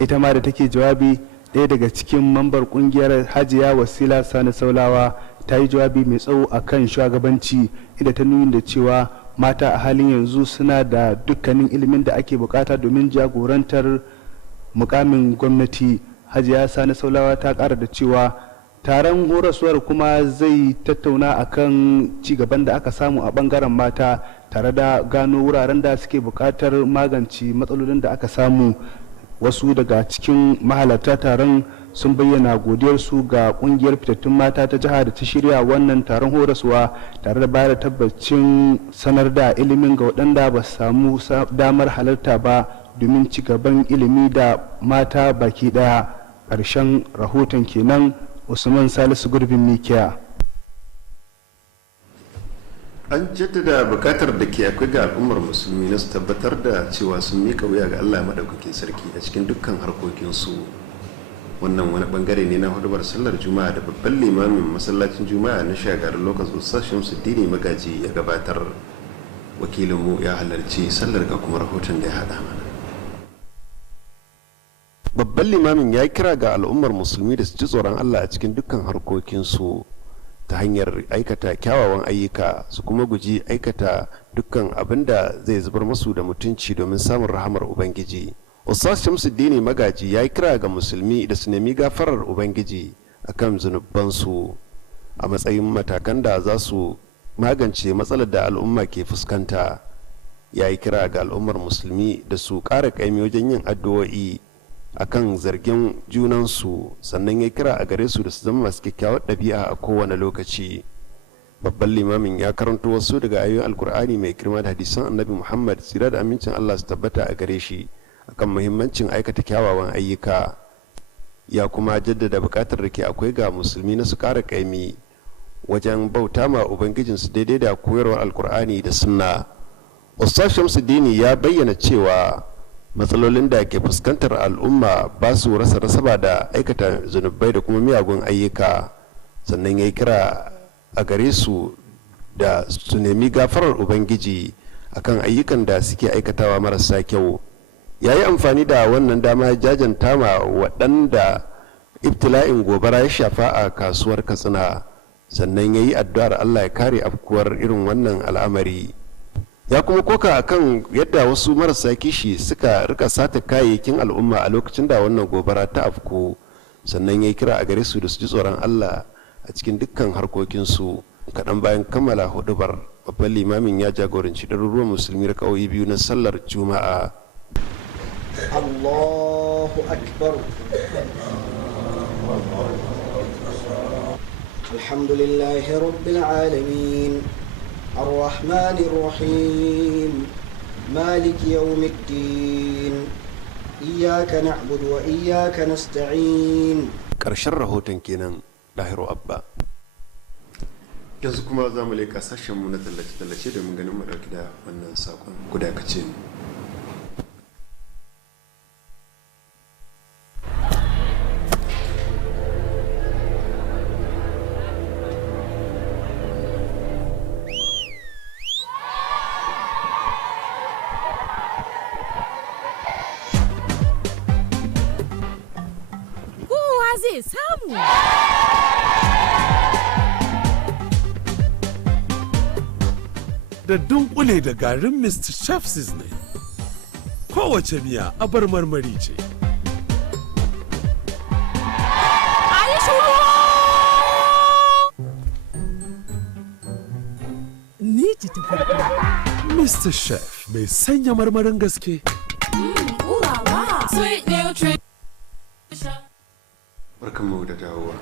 Ita ma da take jawabi, ɗaya daga cikin mambar ƙungiyar Hajiya Wasila Sani Saulawa ta yi jawabi mai tsawo akan shugabanci, inda ta nuni da cewa mata a halin yanzu suna da dukkanin ilimin da ake bukata domin jagorantar mukamin gwamnati. Hajiya Sani Saulawa ta ƙara da cewa taron horaswar kuma zai tattauna akan ci gaban da aka samu a bangaren mata, tare da gano wuraren da suke bukatar magance matsalolin da aka samu. Wasu daga cikin mahalarta taron sun bayyana godiyarsu ga kungiyar fitattun mata ta jiha da ta shirya wannan taron horaswa, tare da bayar da tabbacin sanar da ilimin ga waɗanda ba su samu damar halarta ba, domin ci gaban ilimi da mata baki ɗaya. Ƙarshen rahoton kenan. Usman Salisu Gurbin Mikiya. An jaddada bukatar da ke akwai ga al'ummar musulmi na su tabbatar da cewa sun miƙa wuya ga Allah maɗaukakin sarki a cikin dukkan harkokinsu. Wannan wani bangare ne na hudubar sallar juma'a da babban limamin masallacin juma'a na shagarin lokacin Ustaz Shamsuddin Magaji ya gabatar. Wakilinmu ya halarci sallar ga kuma rahoton da ya haɗa mana. Babban limamin ya kira ga al'ummar musulmi da su ji tsoron Allah a cikin dukkan harkokinsu ta hanyar aikata kyawawan ayyuka, su kuma guji aikata dukkan abin da zai zubar masu da mutunci domin samun rahamar Ubangiji. Ustaz Shamsuddin Magaji ya kira ga musulmi da su nemi gafarar Ubangiji akan zunubansu a matsayin matakan da za su magance matsalar da al'umma ke fuskanta. Ya yi kira ga al'ummar musulmi da su ƙara ƙaimi wajen yin addu'o'i akan zargin junansu, sannan ya kira a gare su da su zama masu kyakkyawar ɗabi'a a kowane lokaci. Babban limamin ya karanto wasu daga ayoyin alkur'ani mai girma da hadisan annabi Muhammad tsira da amincin Allah su tabbata a gare shi akan muhimmancin aikata kyawawan ayyuka. Ya kuma jaddada buƙatar da ke akwai ga musulmi na su ƙara ƙaimi wajen bauta ma ubangijinsu daidai da koyarwar alkur'ani da sunna. Ustaz Shamsuddin ya bayyana cewa matsalolin da ke fuskantar al'umma ba su rasa nasaba da aikata zunubai da kuma miyagun ayyuka, sannan ya yi kira a gare su da su nemi gafarar Ubangiji akan ayyukan da suke aikatawa marasa kyau. Ya yi amfani da wannan dama jajanta ma waɗanda ibtila'in gobara ya shafa a kasuwar Katsina, sannan ya yi addu'ar Allah ya kare afkuwar irin wannan al'amari. Ya kuma koka akan yadda wasu marasa kishi suka rika sata kayayyakin al'umma a lokacin da wannan gobara ta afku, sannan ya yi kira a gare su da su ji tsoron Allah a cikin dukkan harkokinsu. Kaɗan bayan kammala hudubar, babban limamin ya jagoranci ɗaruruwan musulmi da ƙauye 2 na sallar juma'a. Allahu akbar. Alhamdulillahi rabbil alamin. الرحمن الرحيم مالك يوم الدين إياك نعبد وإياك نستعين. ƙarshen rahoton kenan. Dahiru Abba. Yanzu kuma za mu leƙa sashenmu na tallace-tallace domin ganin mu ɗauki da wannan saƙon guda kace. Zai samu. Da dunkule da garin Mr. Chef's ne. Kowace miya abar marmari ce. Ni ce ta farko. Mr. Chef mai sanya marmarin gaske. Sweet nutrition. Barkanmu da dawowa.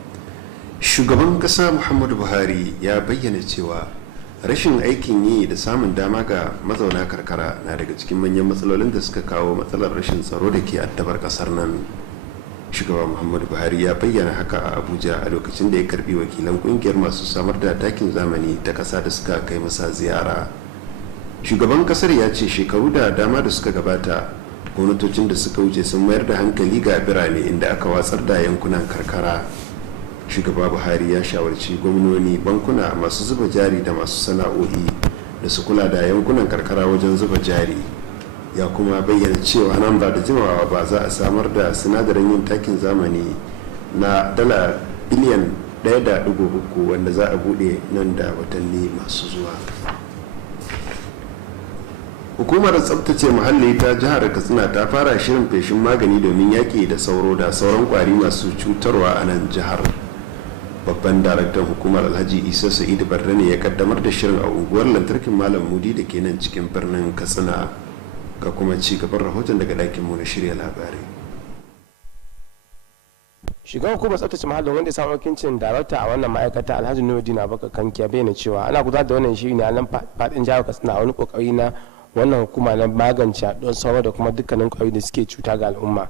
Shugaban kasa Muhammadu Buhari ya bayyana cewa rashin aikin yi da samun dama ga mazauna karkara na daga cikin manyan matsalolin da suka kawo matsalar rashin tsaro da ke addabar kasar nan. Shugaba Muhammadu Buhari ya bayyana haka a Abuja a lokacin da ya karbi wakilan kungiyar masu samar da takin zamani ta kasa da suka kai masa ziyara. Shugaban kasar ya ce shekaru da dama da suka gabata gwamnatocin da suka wuce sun mayar da hankali ga birane inda aka watsar da yankunan karkara. Shugaba Buhari ya shawarci gwamnoni, bankuna, masu zuba jari da masu sana'o'i da su kula da yankunan karkara wajen zuba jari. Ya kuma bayyana cewa nan ba da jimawa ba za a samar da sinadarin yin takin zamani na dala biliyan 1.3 wanda za a bude nan da watanni masu zuwa. Hukumar tsabtace muhalli ta jihar Katsina ta fara shirin feshin magani domin yaƙi da sauro da sauran ƙwari masu cutarwa a nan jihar. Babban daraktan hukumar Alhaji Isa Sa'idu Barre ne ya kaddamar da shirin a unguwar lantarkin Malam Mudi da ke nan cikin birnin Katsina. Ga kuma ci gaban rahoton daga ɗakin mu na shirya labarai. Shugaban hukumar tsaftace muhallin wanda ya samu wakilcin darakta a wannan ma'aikata Alhaji Nuruddin Abubakar Kanki ya bayyana cewa ana gudanar da wannan shiri ne a nan faɗin jihar Katsina a wani kokari na wannan hukuma na magance don sauro da kuma dukkanin ƙwayoyi da suke cuta ga al'umma.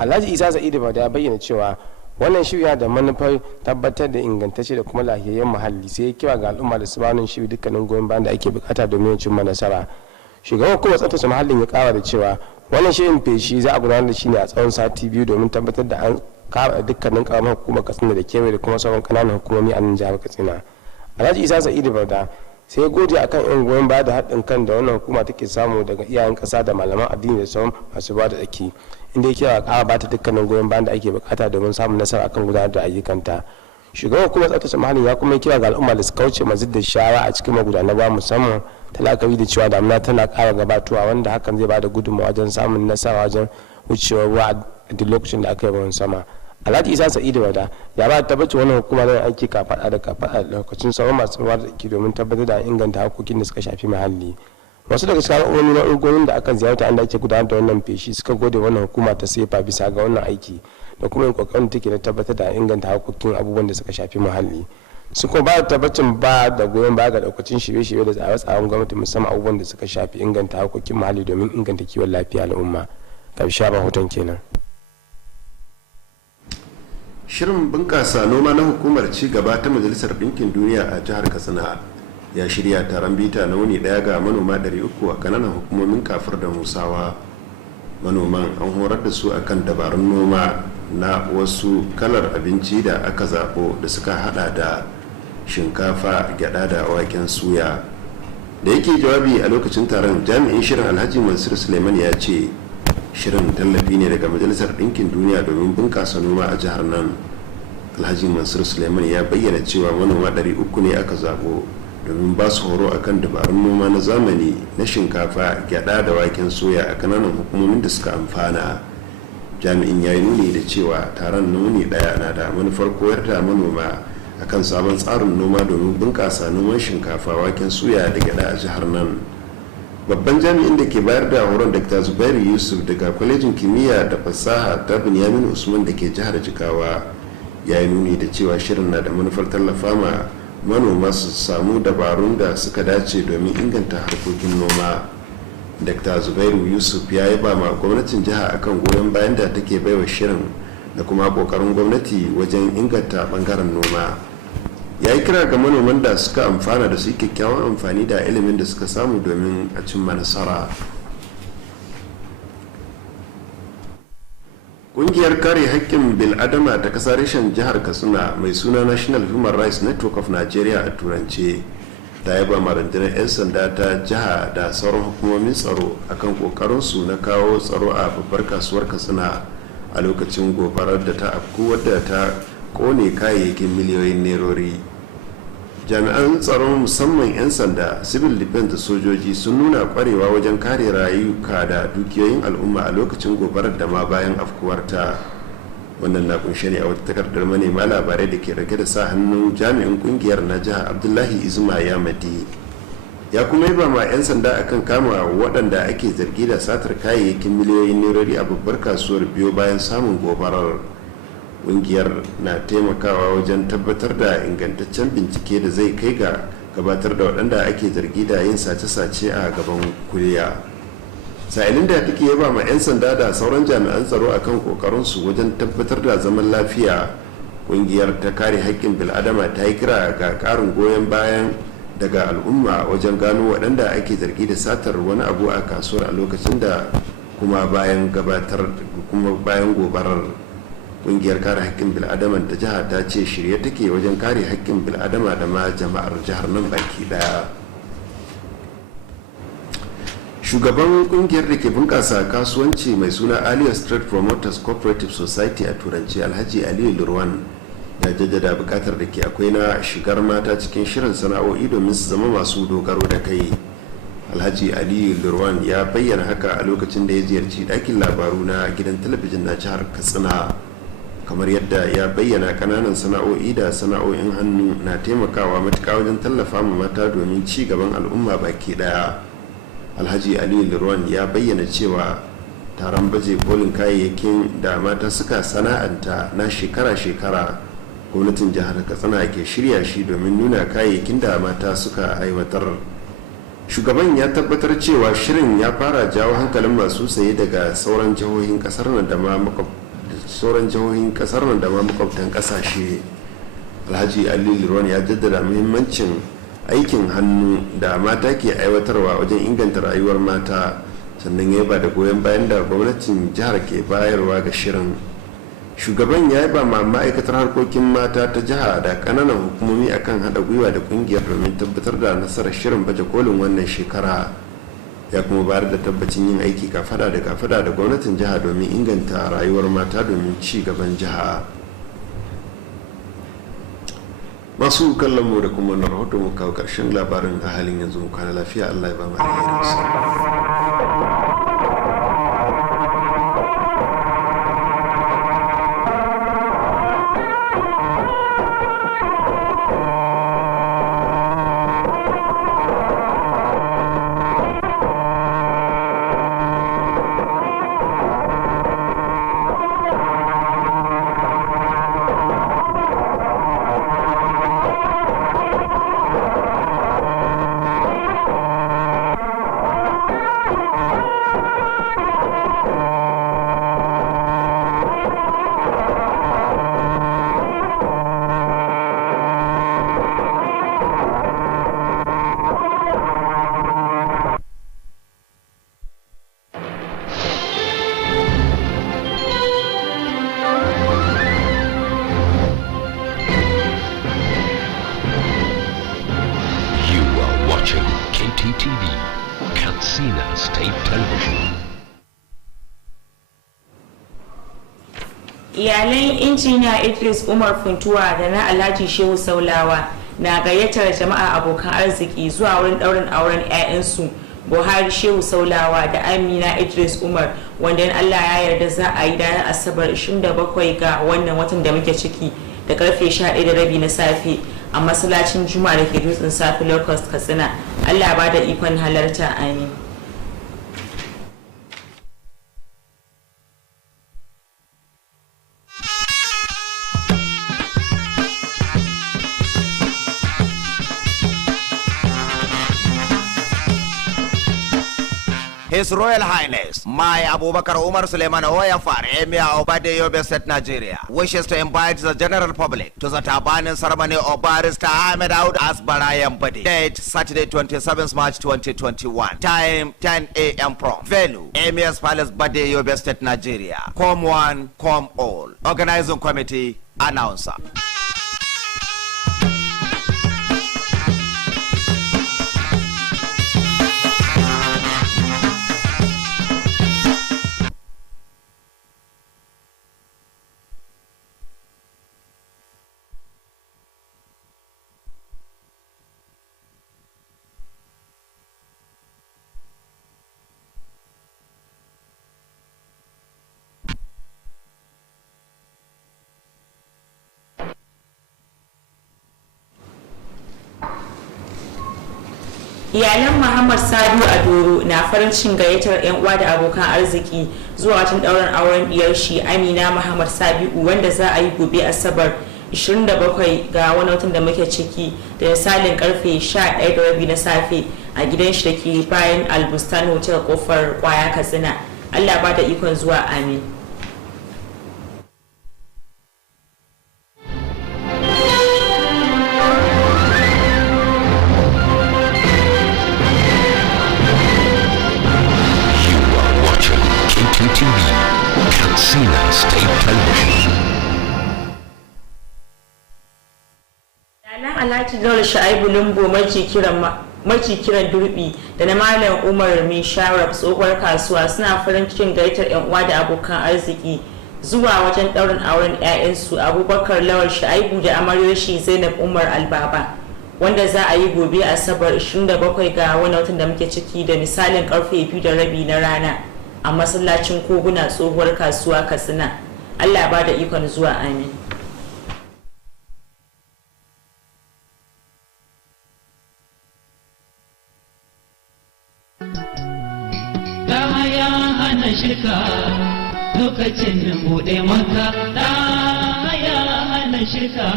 Alhaji Isa Sa'idu Barre ya bayyana cewa wannan shiri yana da manufar tabbatar da ingantacce da kuma lafiyayyen muhalli, sai ya kira ga al'umma da su ba wannan shiri dukkanin goyon bayan da ake bukata domin cimma nasara. Shugaban hukumar tsaftace muhallin ya kara da cewa wannan shirin feshi za a gudanar da shi ne a tsawon sati 2 domin tabbatar da an kara dukkanin karamar hukumar Katsina da kewaye da kuma sauran kananan hukumomi a nan jihar Katsina. Alhaji Isa Sa'idu Barre sai ya gode akan yan goyon baya da haɗin kan da wannan hukuma take samu daga iyayen ƙasa da malaman addini da sauran masu ba da tsaki, inda ya kira ƙara ba ta dukkanin goyon bayan da ake bukata domin samun nasara akan gudanar da ayyukanta. Shugaban hukumar tsaftace muhallin ya kuma kira ga al'umma da su kauce mazid da shara a cikin magudanar ruwa, musamman talakari da cewa damuna tana ƙara gabatowa wanda hakan zai ba da gudunmawa wajen samun nasara wajen wucewar ruwa a duk lokacin da aka yi ruwan sama. Alhaji Isa Sa'idu Barre ya ba tabbaci wannan hukuma don aiki kafaɗa da kafaɗa da lokacin sauran masu ruwa da ke domin tabbatar da inganta harkokin da suka shafi muhalli. Wasu daga cikin al'ummomi na ungoyin da aka ziyarta inda ake gudanar da wannan feshi suka gode wannan hukuma ta sefa bisa ga wannan aiki da kuma yin kokarin take da tabbatar da inganta harkokin abubuwan da suka shafi muhalli. Su kuma ba da tabbacin ba da goyon baya ga daukacin shirye-shirye da tsare-tsaren gwamnati musamman abubuwan da suka shafi inganta harkokin muhalli domin inganta kiwon lafiya al'umma. Ƙarshen rahoton kenan. Shirin bunƙasa noma na hukumar ci gaba ta Majalisar Ɗinkin Duniya a jihar Katsina ya shirya taron bita na wuni ɗaya ga manoma 300 a kananan hukumomin Kafur da Musawa. Manoman an horar da su akan dabarun noma na wasu kalar abinci da aka zaɓo da suka hada da shinkafa, gyada da waken suya. Da yake jawabi a lokacin taron, jami'in shirin Alhaji Mansur Suleiman ya ce shirin tallafi ne daga Majalisar Ɗinkin Duniya domin bunƙasa noma a jihar nan. Alhaji Mansur Suleiman ya bayyana cewa manoma 300 ne aka zabo domin ba su horo akan dabarun noma na zamani na shinkafa, gyada da waken soya a kananan hukumomin da suka amfana. Jami'in ya yi nuni da cewa taron na wuni daya na da manufar koyar da manoma akan sabon tsarin noma domin bunƙasa noman shinkafa, waken soya da gyada a jihar nan. Babban jami'in da ke bayar da horon Dr. Zubairu Yusuf daga kwalejin kimiyya da fasaha ta Binyamin Usman da ke jihar Jigawa ya yi nuni da cewa shirin na da manufar tallafa ma manoma su samu dabarun da suka dace domin inganta harkokin noma. Dr. Zubairu Yusuf ya yaba ma gwamnatin jiha akan goyon bayan da take baiwa shirin da kuma kokarin gwamnati wajen inganta bangaren noma. Ya yi kira ga manoman da suka amfana da su kyakkyawan amfani da ilimin da suka samu domin a cimma nasara. Ƙungiyar kare haƙƙin bil'adama ta ƙasar reshen jihar Katsina mai suna National Human Rights Network of Nigeria a turance ta yaba ma rundunar 'yan sanda ta jiha da sauran hukumomin tsaro akan ƙoƙarinsu na kawo tsaro a babbar kasuwar Katsina a lokacin gobarar da ta afku wadda ta kone kayayyakin miliyoyin nerori. Jami'an tsaron musamman 'yan sanda, civil defense da sojoji sun nuna kwarewa wajen kare rayuka da dukiyoyin al'umma a lokacin gobarar da ma bayan afkuwarta. Wannan na kunshe ne a wata takardar manema labarai da ke rage da sa hannun jami'in kungiyar na jiha Abdullahi Izuma Yamadi. Ya kuma yaba ma 'yan sanda akan kama waɗanda ake zargi da satar kayayyakin miliyoyin nerori a babbar kasuwar biyo bayan samun gobarar. Ƙungiyar na taimakawa wajen tabbatar da ingantaccen bincike da zai kai ga gabatar da waɗanda ake zargi da yin sace-sace a gaban kuliya. sa'ilin da take yaba ma 'yan sanda da sauran jami'an tsaro akan kokarinsu wajen tabbatar da zaman lafiya, ƙungiyar ta kare haƙƙin bil'adama ta yi kira ga ƙarin goyon bayan daga al'umma wajen gano waɗanda ake zargi da satar wani abu a kasuwar a lokacin da kuma bayan gobarar. Ƙungiyar kare haƙƙin bil'adaman ta jiha ta ce shirye take wajen kare haƙƙin bil'adama da ma jama'ar jihar nan baki daya. Shugaban ƙungiyar da ke bunƙasa kasuwanci mai suna Alias Trade Promoters Cooperative Society a turanci Alhaji Aliyu Lurwan ya jaddada buƙatar da ke akwai na shigar mata cikin shirin sana'o'i domin su zama masu dogaro da kai. Alhaji Aliyu Lurwan ya bayyana haka a lokacin da ya ziyarci ɗakin labaru na gidan talabijin na jihar Katsina. Kamar yadda ya bayyana, kananan sana'o'i da sana'o'in hannu na taimakawa matuƙa wajen tallafa ma mata domin ci gaban al'umma baki daya. Alhaji Aliyu Lurwan ya bayyana cewa taron baje kolin kayayyakin da mata suka sana'anta na shekara-shekara gwamnatin jihar Katsina ke shirya shi domin nuna kayayyakin da mata suka aiwatar. Shugaban ya tabbatar cewa shirin ya fara jawo hankalin masu saye daga sauran jihohin kasar nan da ma makwabtan kasashe. Alhaji Ali Lurwan ya jaddada muhimmancin aikin hannu da mata ke aiwatarwa wajen inganta rayuwar mata, sannan ya ba da goyon bayan da gwamnatin jihar ke bayarwa ga shirin. Shugaban ya yaba ma ma'aikatar harkokin mata ta jiha da kananan hukumomi akan haɗa gwiwa da ƙungiyar domin tabbatar da nasarar shirin baje kolin wannan shekara. Ya kuma bayar da tabbacin yin aiki kafada da gwamnatin jiha domin inganta rayuwar mata domin ci gaban jiha. Masu kallon mu da kuma na rahoton mu kawo karshen labarin a halin yanzu mu kana lafiya. Allah ya ba mu alheri. Kttv, Katsina State Television. Iyalan injiniya Idris Umar Funtuwa da na Alhaji Shehu Saulawa na gayyatar jama'a abokan arziki zuwa wurin ɗaurin auren 'ya'yansu Buhari Shehu Saulawa da Amina Idris Umar, wanda in Allah ya yarda za a yi ranar Asabar 27 ga wannan watan da muke ciki da karfe 11:30 na safe a masallacin Juma'a da ke dutsen safi Locust Katsina. Allah ba da ikon halarta, amin. His Royal Highness, my Abubakar Umar Suleiman Oyafar, Emir of Bade Yobe State, Nigeria, wishes to invite the general public to the turbaning ceremony of Barrister Ahmed Aoud as Barayam Bade. Date Saturday 27th March 2021. Time 10 a.m. prompt. Venue Emir's Palace, Bade Yobe State, Nigeria. Come one, come all. Organizing committee announcer. Iyalan Muhammad Sadu Adoro na farin cikin gayyatar 'yan uwa da abokan arziki zuwa watan ɗaurin auren diyar shi Amina Muhammad Sabi'u, wanda za a yi gobe Asabar 27 ga wani watan da muke ciki da misalin karfe 11:30 na safe a gidan shi da ke bayan Albustan Hotel kofar Kwaya Katsina. Allah ba da ikon zuwa, amin. Kttv, Katsina State Television. Dalan Alhaji Lawal Sha'ibu Lumbo maci kiran durbi da na Malam Umar mai Sharaf tsohuwar kasuwa suna farin cikin gaitar 'yan uwa da abokan arziki zuwa wajen ɗaurin auren 'ya'yansu Abubakar Lawal Sha'ibu da amaryoshi Zainab Umar Albaba, wanda za a yi gobe Asabar 27 ga wani watan da muke ciki da misalin karfe 2:30 na rana a masallacin Koguna tsohuwar kasuwa Katsina. Allah ba da ikon zuwa, amin. Ya hana shirka lokacin buɗe maka, ya hana shirka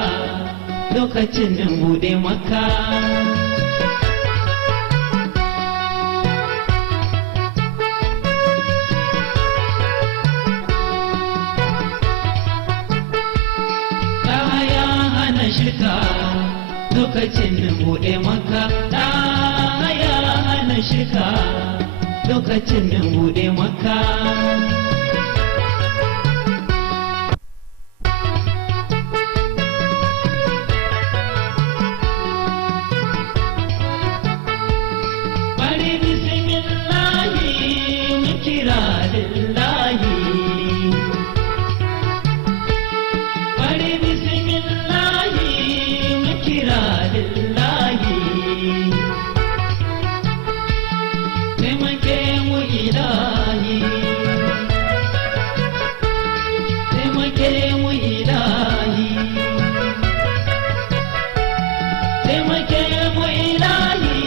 lokacin buɗe maka. Shirka lokacin buɗe maka, ya hana shirka lokacin buɗe maka. Bari bismillahi mu kira lillahi. Bari bismillahi mu kira lillahi. Taimake mu ilahi. Taimake mu ilahi. Taimake mu ilahi.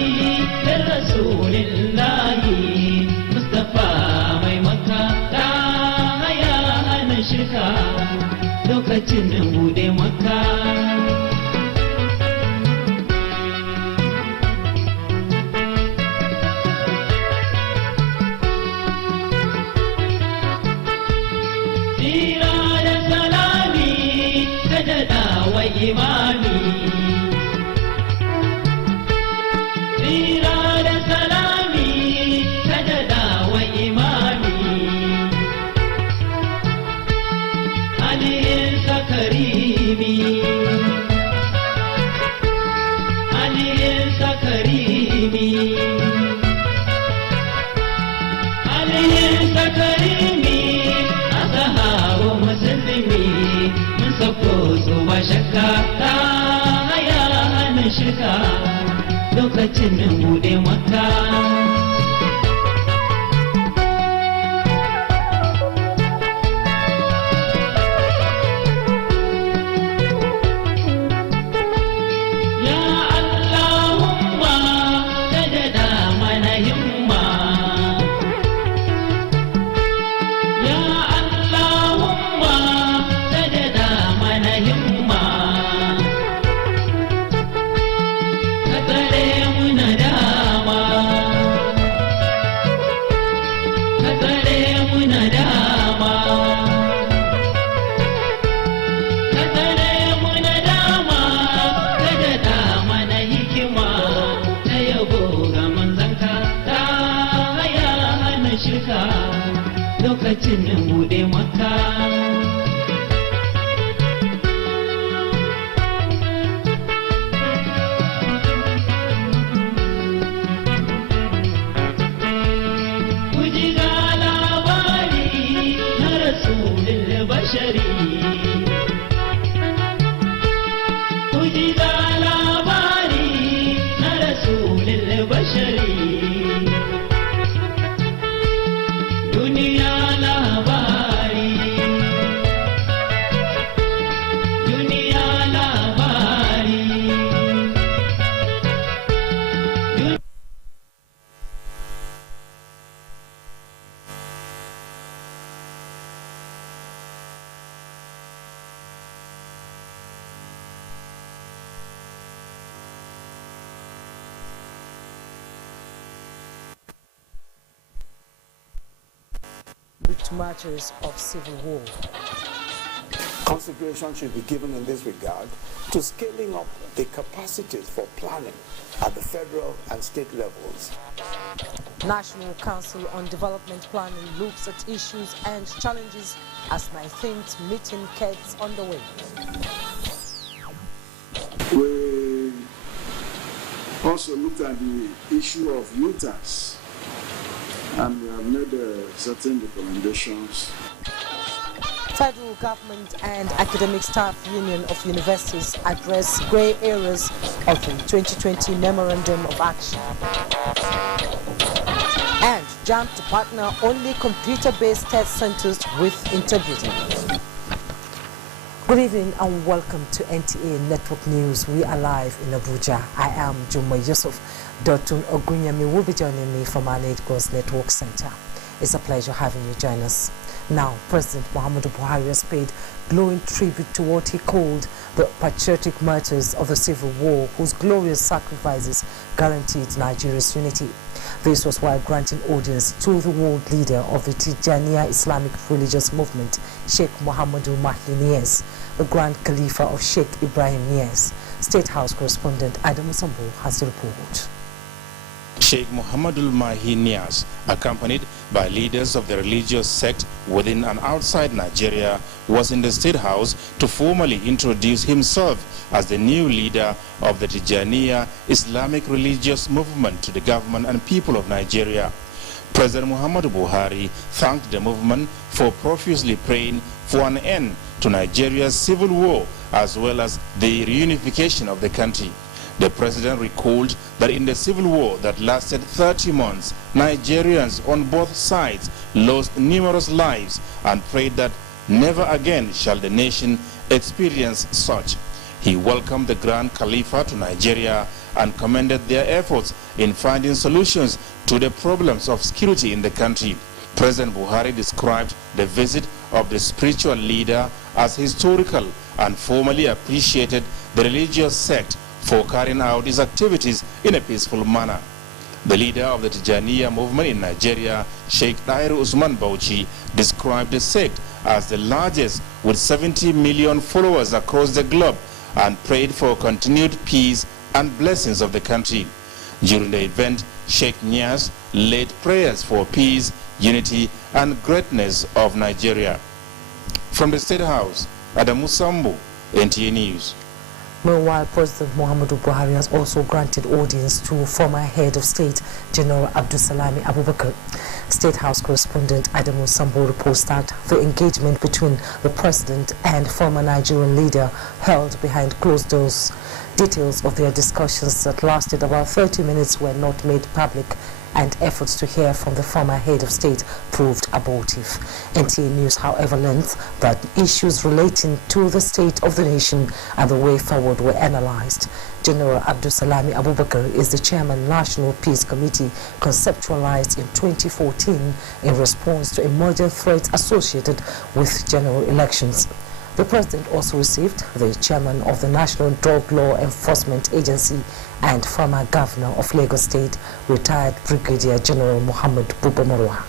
Ya Rasulillahi Mustafa mai maka, ya hana shirka lokacin buɗe maka. Tsira da salami ka daɗa wa imami. Tsira da salami ka daɗa wa imami. Aliyinsa karimi. Aliyinsa karimi. Aliyinsa karimi. Asahabu musulmi mun sako su ba shakka, ya hana shirka lokacin buɗe maka. Ya Allahumma jaddada mana himma. Ya Allahumma jaddada mana himma. Ka tsare mu na dama. Ka tsare mu na dama. Ka tsare mu na dama. Ka daɗa mana hikima ta yabo ga manzanka, ya hana shirka lokacin buɗe maka. Kuji ga labari na Rasulul Bashari. Kuji ga labari na Rasulul Bashari. Duniya labari. Duniya labari. matters of civil war. Consideration should be given in this regard to scaling up the capacities for planning at the federal and state levels. National Council on Development Planning looks at issues and challenges as 19th meeting gets underway. We also looked at the issue of U-tax, and we have made certain recommendations. Federal government and academic staff union of universities address grey areas of the 2020 Memorandum of Action. And jump to partner only computer-based test centers with integrity. Good evening and welcome to NTA Network News. We are live in Abuja. I am Juma Yusuf. Dotun Ogunyami will be joining me from our Lagos Network Center. It's a pleasure having you join us. Now, President Muhammadu Buhari has paid glowing tribute to what he called the patriotic martyrs of the Civil War, whose glorious sacrifices guaranteed Nigeria's unity. This was while granting audience to the world leader of the Tijaniya Islamic religious movement, Sheikh Muhammadu Mahi Niasse, the Grand Khalifa of Sheikh Ibrahim Niasse. State House correspondent Adamu Sambo has the report. Sheikh Muhammadul Mahi Niasse, accompanied by leaders of the religious sect within and outside Nigeria, was in the State House to formally introduce himself as the new leader of the Tijaniya Islamic religious movement to the government and people of Nigeria. President Muhammadu Buhari thanked the movement for profusely praying for an end to Nigeria's civil war as well as the reunification of the country. The president recalled that in the civil war that lasted 30 months, Nigerians on both sides lost numerous lives and prayed that never again shall the nation experience such. He welcomed the Grand Khalifa to Nigeria and commended their efforts in finding solutions to the problems of security in the country. President Buhari described the visit of the spiritual leader as historical and formally appreciated the religious sect for carrying out its activities in a peaceful manner. The leader of the Tijaniya movement in Nigeria, Sheikh Dahiru Usman Bauchi, described the sect as the largest with 70 million followers across the globe and prayed for continued peace and blessings of the country. During the event, Sheikh Niasse led prayers for peace, unity and greatness of Nigeria. From the State House, Adamu Sambo, NTA News. Meanwhile, President Muhammadu Buhari has also granted audience to former head of state, General Abdulsalami Abubakar. State House correspondent Adamu Sambo reports that the engagement between the president and former Nigerian leader held behind closed doors. Details of their discussions that lasted about 30 minutes were not made public, and efforts to hear from the former head of state proved abortive. NTA News, however, learned that issues relating to the state of the nation and the way forward were analyzed. General Abdulsalami Abubakar is the chairman National Peace Committee, conceptualized in 2014 in response to emerging threats associated with general elections. The president also received the chairman of the National Drug Law Enforcement Agency and former governor of Lagos State, retired Brigadier General Muhammad Buba Marwa.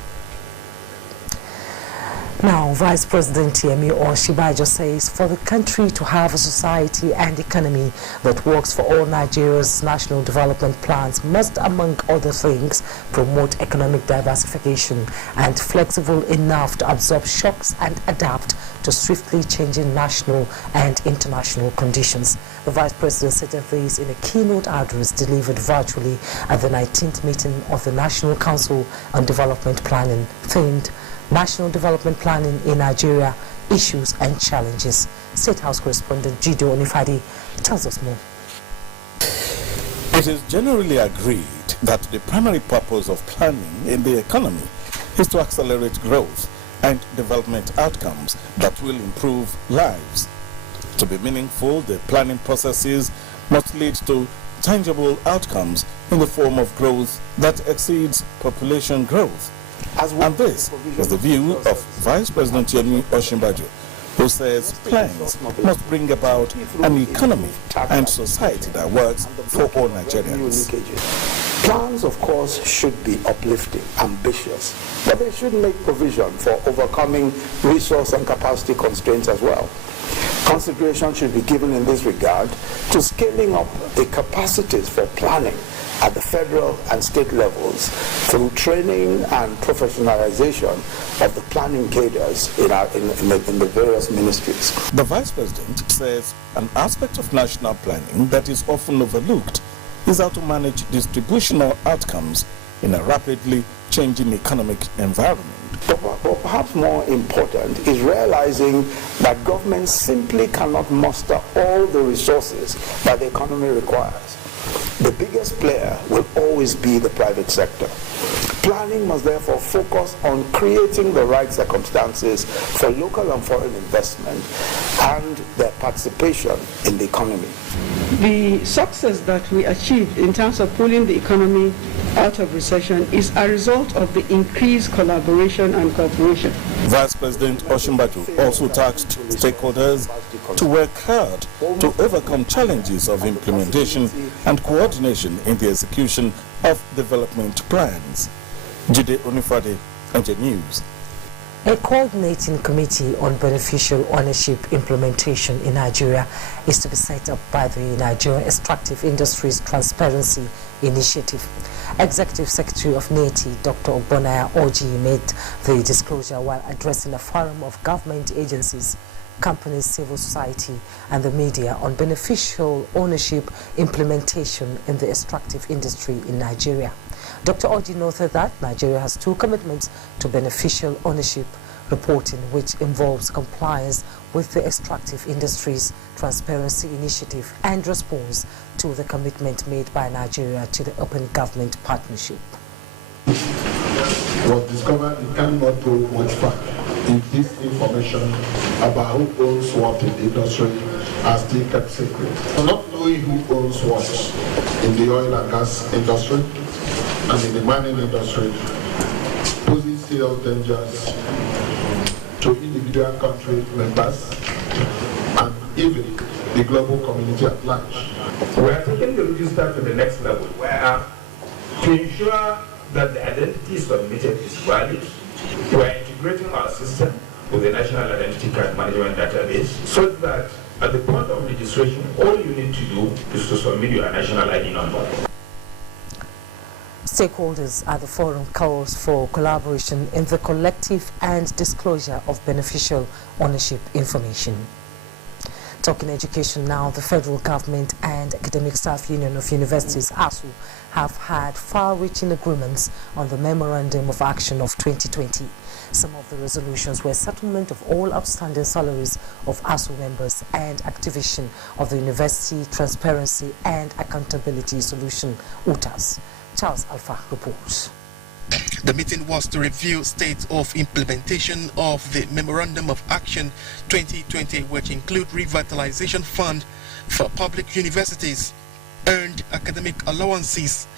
Now, Vice President Yemi Osinbajo says for the country to have a society and economy that works for all Nigeria's national development plans must, among other things, promote economic diversification and flexible enough to absorb shocks and adapt to swiftly changing national and international conditions. The Vice President said this in a keynote address delivered virtually at the 19th meeting of the National Council on Development Planning, themed National Development Planning in Nigeria, Issues and Challenges. State House correspondent Jido Onifadi tells us more. It is generally agreed that the primary purpose of planning in the economy is to accelerate growth and development outcomes that will improve lives. To be meaningful, the planning processes must lead to tangible outcomes in the form of growth that exceeds population growth. And this is the view of Vice President Yemi Osinbajo, who says plans must bring about an economy and society that works for all Nigerians. Plans, of course, should be uplifting, ambitious, but they should make provision for overcoming resource and capacity constraints as well. Consideration should be given in this regard to scaling up the capacities for planning at the federal and state levels through training and professionalization of the planning cadres in the various ministries. The Vice President says an aspect of national planning that is often overlooked is how to manage distributional outcomes in a rapidly changing economic environment. But perhaps more important is realizing that government simply cannot muster all the resources that the economy requires. The biggest player will always be the private sector. Planning must therefore focus on creating the right circumstances for local and foreign investment and their participation in the economy. The success that we achieved in terms of pulling the economy out of recession is a result of the increased collaboration and cooperation. Vice President Oshimbaju also tasked stakeholders to work hard to overcome challenges of implementation and coordination in the execution of development plans. Jide Onifade, NJ News. A coordinating committee on beneficial ownership implementation in Nigeria is to be set up by the Nigerian Extractive Industries Transparency Initiative. Executive Secretary of NETI, Dr. Ogbonaya Oji, made the disclosure while addressing a forum of government agencies, companies, civil society, and the media on beneficial ownership implementation in the extractive industry in Nigeria. Dr. Oji noted that Nigeria has two commitments to beneficial ownership reporting, which involves compliance with the Extractive Industries Transparency Initiative and response to the commitment made by Nigeria to the Open Government Partnership. Was discovered it cannot go much further if this information about who owns what in the industry are still kept secret. Not knowing who owns what in the oil and gas industry and in the mining industry poses serious dangers to individual country members and even the global community at large. We are taking the register to the next level, where to ensure that the identity submitted is valid, we are integrating our system with the National Identity Card Management Database so that at the point of registration, all you need to do is to submit your national ID number. Stakeholders at the forum calls for collaboration in the collective and disclosure of beneficial ownership information. Talking education now, the federal government and Academic Staff Union of Universities, ASU, have had far-reaching agreements on the Memorandum of Action of 2020. Some of the resolutions were settlement of all outstanding salaries of ASU members and activation of the University Transparency and Accountability Solution, UTAS. Charles Alpha reports. The meeting was to review state of implementation of the Memorandum of Action 2020, which include revitalization fund for public universities, earned academic allowances,